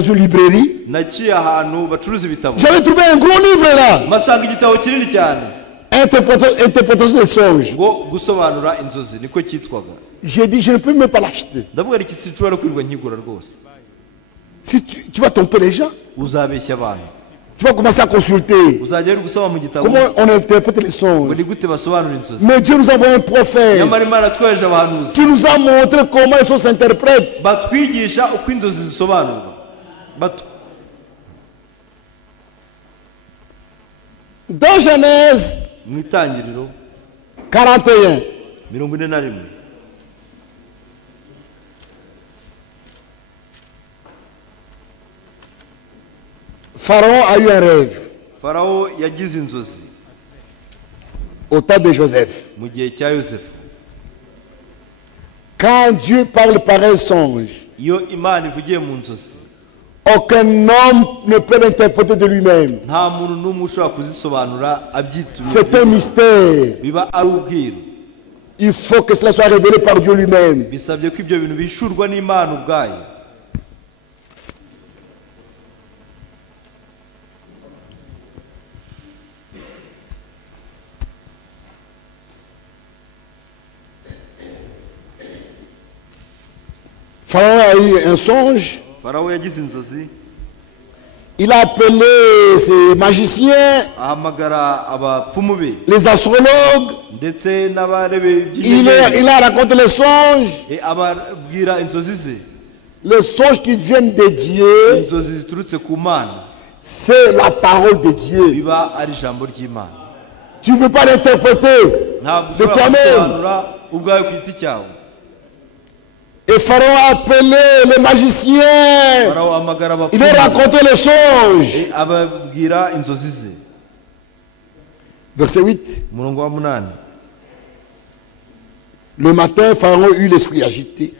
une librairie. naciye ahantu bacuruza ibitabo, J'avais trouvé un gros livre là. masanga igitabo kinini cyane Interprétation des songes. ngo gusobanura inzozi, niko cyitwaga. J'ai dit, je ne peux même pas l'acheter. ndavuga iki sinshobora kwirirwa nkigura rwose. Si tu vas tromper les gens, uzabeshya abantu, tu vas commencer à consulter. uzajya uri gusoma mu gitabo Comment on interprète les ngo songes. ni gute basobanura inzozi. Mais Dieu nous a envoyé un prophète nyamara Imana yatwohereje abahanuzi qui nous a montré comment les choses s'interprètent. batwigisha uko inzozi zisobanurwa. Dans Genèse mu itangiriro 41, 41 Pharaon a eu un rêve Farawo yagize inzozi au temps de Joseph. mu gihe cya Yosefu. Quand Dieu parle par un songe, Iyo Imana ivugiye mu nzozi, aucun homme ne peut l'interpréter de lui-même. nta muntu n'umwe ushobora kuzisobanura abyituriye. C'est un mystère. Biba ari ubwiru. Il faut que cela soit révélé par Dieu lui-même. Bisabye ko ibyo bintu bishurwa n'Imana ubwayo. Pharaon a eu un songe. Farawo yagize inzozi, Il a appelé ses magiciens, ahamagara abapfumu be les astrologues. ndetse n'abarebe Il a raconté les songes. ababwira inzozi ze, Les songes qui viennent de Dieu, inzozi ziturutse ku Mana, c'est la parole de Dieu. biba ari ijambo ry'Imana. Tu ne peux pas l'interpréter Ntabwo de ushobora toi-même. gusobanura ubwawe ku giti cyawe. Et Pharaon a appelé les magiciens. Farawo ahamagara Il a abapfumu raconté les songes. ababwira inzozi ze. Verset 8. Umurongo wa 8. Le matin, Pharaon eut l'esprit agité.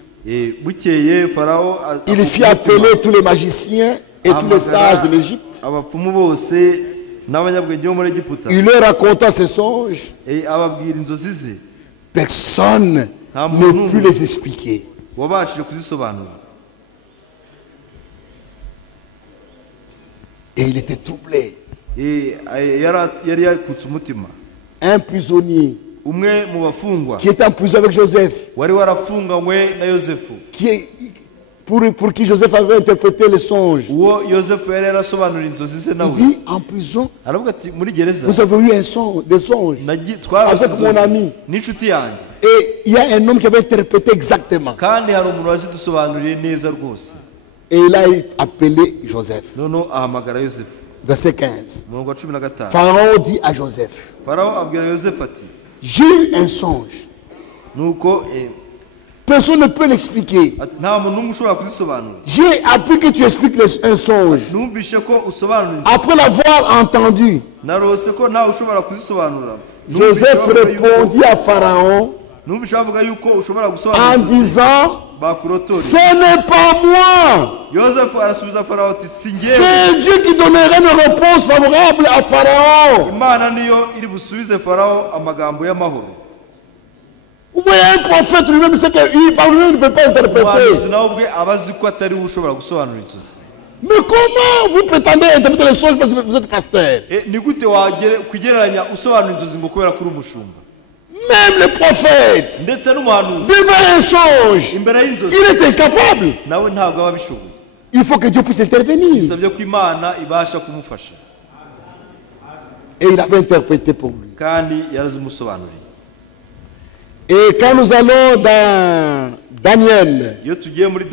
Bukeye Farawo Il fit appeler tous les magiciens et tous les sages de l'Égypte. abapfumu bose n'abanyabwenge bo muri Egiputa, Il leur raconta ses songes. ababwira inzozi ze. Personne ne put les expliquer. Wabashije kuzisobanura. Et il était troublé. Yari yakutse umutima. Un prisonnier Umwe mu bafungwa qui était en prison avec Joseph, wari warafunganywe na Yosefu, pour qui Joseph avait interprété les songes. uwo Yosefu yari yarasobanura inzozi ze Il nawe. dit, en prison, Aravuga ati muri gereza nous avons eu des songes twarose avec mon ami. n'inshuti yanjye, Et il y a un homme qui avait interprété exactement. kandi hari umuntu wazidusobanuriye neza rwose. Et il a appelé Joseph. Noneho ahamagara Yosefu. Verset 15. Umurongo wa 15. Pharaon dit à Joseph, Farawo abwira Yosefu ati, j'ai eu un songe. nuko Personne ne peut l'expliquer. ati nta muntu n'umwe ushobora kuzisobanura. J'ai appris que tu expliques un songe. Numvishe ko usobanura inzozi. Après l'avoir entendu, Narose ko ntawe ushobora kuzisobanura. Joseph répondit à Pharaon Numvishe bavuga yuko ushobora en gusobanura disant, bakurotori. ce n'est pas moi. Yosefu arasubiza Farawo ati si njyewe, C'est Dieu qui donnerait une réponse favorable à Pharaon. Imana niyo iri busubize Farawo amagambo y'amahoro. Vous voyez, un prophète lui-même, c'est qu'il parle lui-même, il ne peut pas Umuhanuzi interpréter. nawe ubwe aba azi ko atari we ushobora gusobanura inzozi. Mais comment vous prétendez interpréter les songes parce que vous êtes pasteur? Ni gute kugereranya usobanura inzozi ngo kubera ko uri umushumba? Même le prophète, Ndetse n'umuhanuzi devant un songe, imbere y'inzozi il est incapable. nawe ntabwo aba abishoboye. Il faut que Dieu puisse intervenir. Bisabye ko Imana ibasha kumufasha, Et il avait interprété pour lui. kandi yarazimusobanuriye. Et quand nous allons dans Daniel, Iyo tugiye muri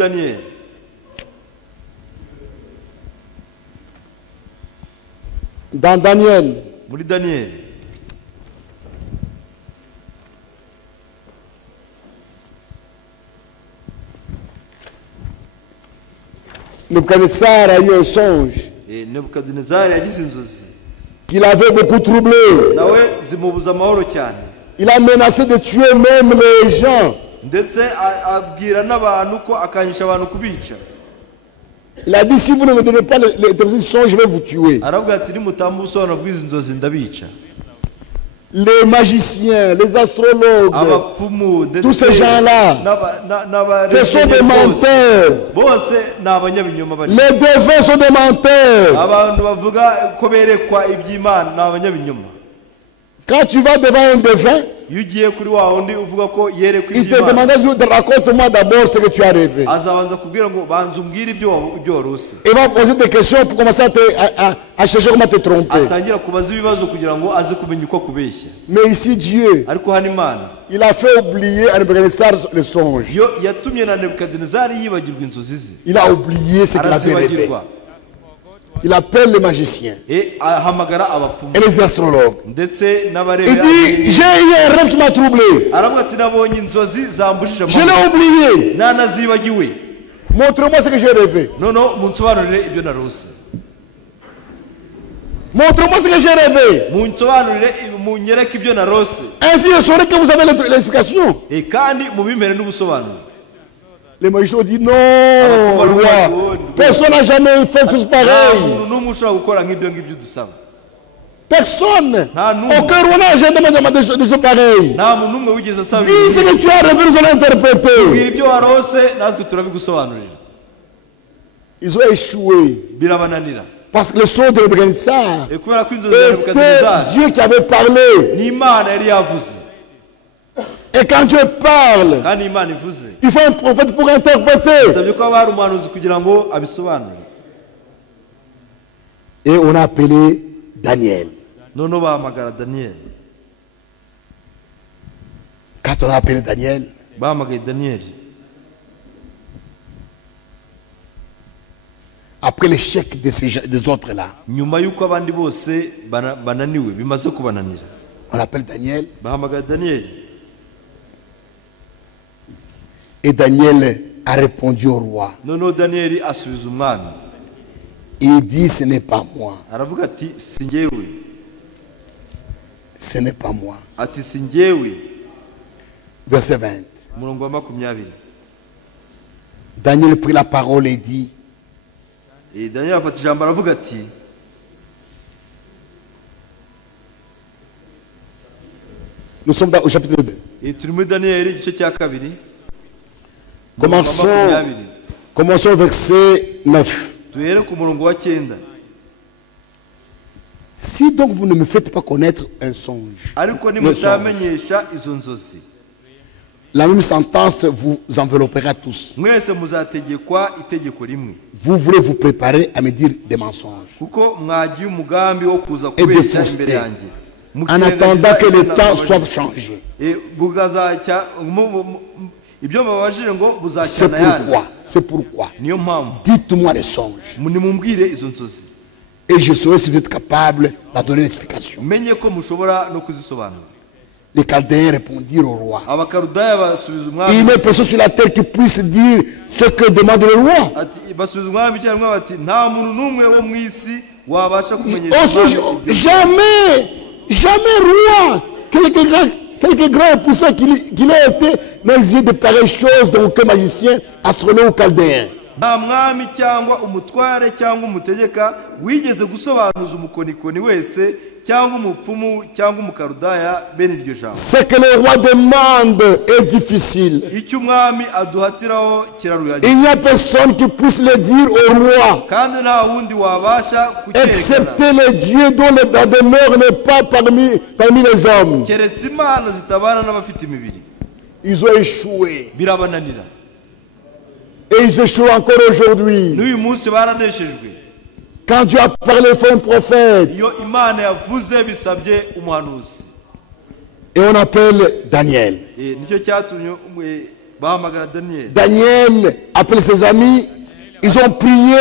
Daniyeli, muri Daniyeli Nebuchadnezzar a eu un songe Nebukadinezari yagize inzozi qui l'avait beaucoup troublé. nawe zimubuza amahoro cyane, Il a menacé de tuer même les gens. ndetse abwira n'abantu ko akanyisha abantu kubica. Il a dit, si vous ne me donnez pas l'interprétation du songe, je vais vous tuer. Aravuga ati nimutamba ubusobanuro bw'izi nzozi ndabica. Les magiciens, les astrologues, Abapfumu tous ces gens-là, ce sont des menteurs. bose ni abanyabinyoma bari. Les défunts sont des menteurs. Abantu bavuga ko berekwa iby'Imana ni abanyabinyoma. Quand tu vas devant un défunt, Iyo ugiye kuri wa wundi uvuga ko yerekwa il te iby'Imana, demande, raconte-moi d'abord ce que tu as rêvé. azabanza kubwira ngo banza umbwire ibyo warose. Il va poser des questions pour commencer à chercher comment te tromper. Atangira kubaza ibibazo kugira ngo aze kumenya uko kubeshya. Mais ici, Dieu, Ariko hano Imana il a fait oublier à Nebuchadnezzar le songe. yo yatumye na Nebukadinezari yibagirwa inzozi ze, Il a oublié ce qu'il avait rêvé. arazibagirwa. Il appelle les magiciens et les astrologues. Il dit, j'ai eu un rêve qui m'a troublé. Je l'ai oublié. Montre-moi ce que j'ai rêvé. Montre-moi ce que j'ai rêvé. Ainsi je saurai que vous avez l'explication. Les magiciens ont dit non, roi. Personne n'a jamais fait une chose pareille. Personne. Aucun roi n'a jamais demandé de choses pareilles. Dis ce que tu as rêvé, nous allons interpréter. Ils ont échoué. Parce que le son de Nebuchadnezzar était Dieu qui avait parlé. Et quand Dieu parle, il faut un prophète pour interpréter. Et on a appelé Daniel. Quand on a appelé Daniel, après l'échec des autres là, on appelle Daniel. Et Daniel a répondu au roi. Il dit, ce n'est pas moi. Ce n'est pas moi. Verset 20. Daniel prit la parole et dit, nous sommes au chapitre 2. Commençons au verset 9. Si donc vous ne me faites pas connaître un songe, la même sentence vous enveloppera tous. Vous voulez vous préparer à me dire des mensonges et des faussetés en attendant que le temps soit changé. C'est pourquoi. Dites-moi les songes. Et je saurai si vous êtes capable de donner l'explication. Les Chaldéens répondirent au roi. Il n'est personne sur la terre qui puisse dire ce que demande le roi. Jamais roi, quelque grand et puissant qu'il ait été, n'a exigé de pareilles choses de aucun magicien, astrologue ou chaldéen. Ce que le roi demande est difficile. Il n'y a personne qui puisse le dire au roi, excepté les dieux dont la demeure n'est pas parmi les hommes. Ils ont échoué. Et ils échouent encore aujourd'hui. Quand Dieu a parlé, il faut un prophète. Et on appelle Daniel. Daniel appelle ses amis. Ils ont prié.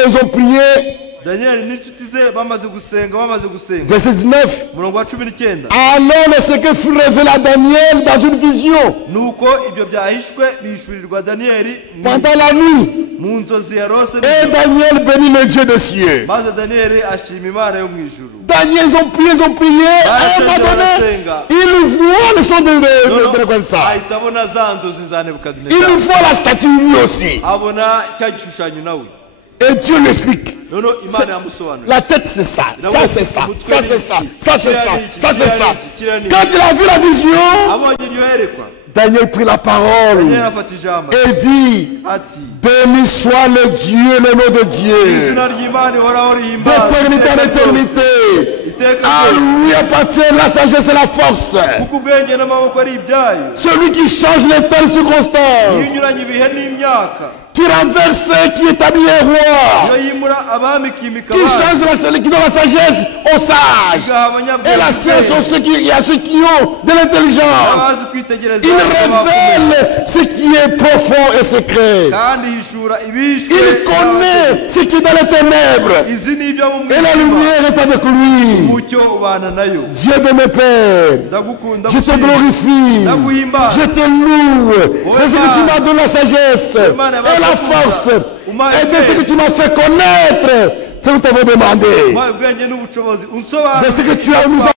Verset 19. Alors le secret fut révélé à Daniel dans une vision. Pendant la nuit. Et Daniel bénit le Dieu des cieux. Daniel, ils ont prié. À un moment donné, il voit le son de Nebuchadnezzar. Il voit la statue lui aussi. Et Dieu lui explique. La tête c'est ça, ça c'est ça, ça c'est ça, ça c'est ça, ça c'est ça. Quand il a vu la vision, Daniel prit la parole et dit, béni soit le Dieu, le nom de Dieu, d'éternité en éternité. À lui appartient la sagesse et la force. Celui qui change les telles circonstances, qui renverse, qui établit un roi, iyo yimura abami ikimika qui abami change qui donne la sagesse aux sages igaha abanyabwenge et la science à ceux qui ont de l'intelligence. abazi kwitegereza Il révèle ce qui est profond et secret. kandi hishura ibishwe Il connaît ce qui est dans les ténèbres. izi ni ibyo mu Et la mwijima lumière est avec lui. umucyo ubana nayo Dieu de mes pères, ndagukunda je te glorifie, ndaguhimbaza je te loue, de ce que tu m'as donné la sagesse et la force, et de ce que tu m'as fait connaître, ce que nous t'avons demandé, ubwenge n'ubushobozi de ce que tu as nous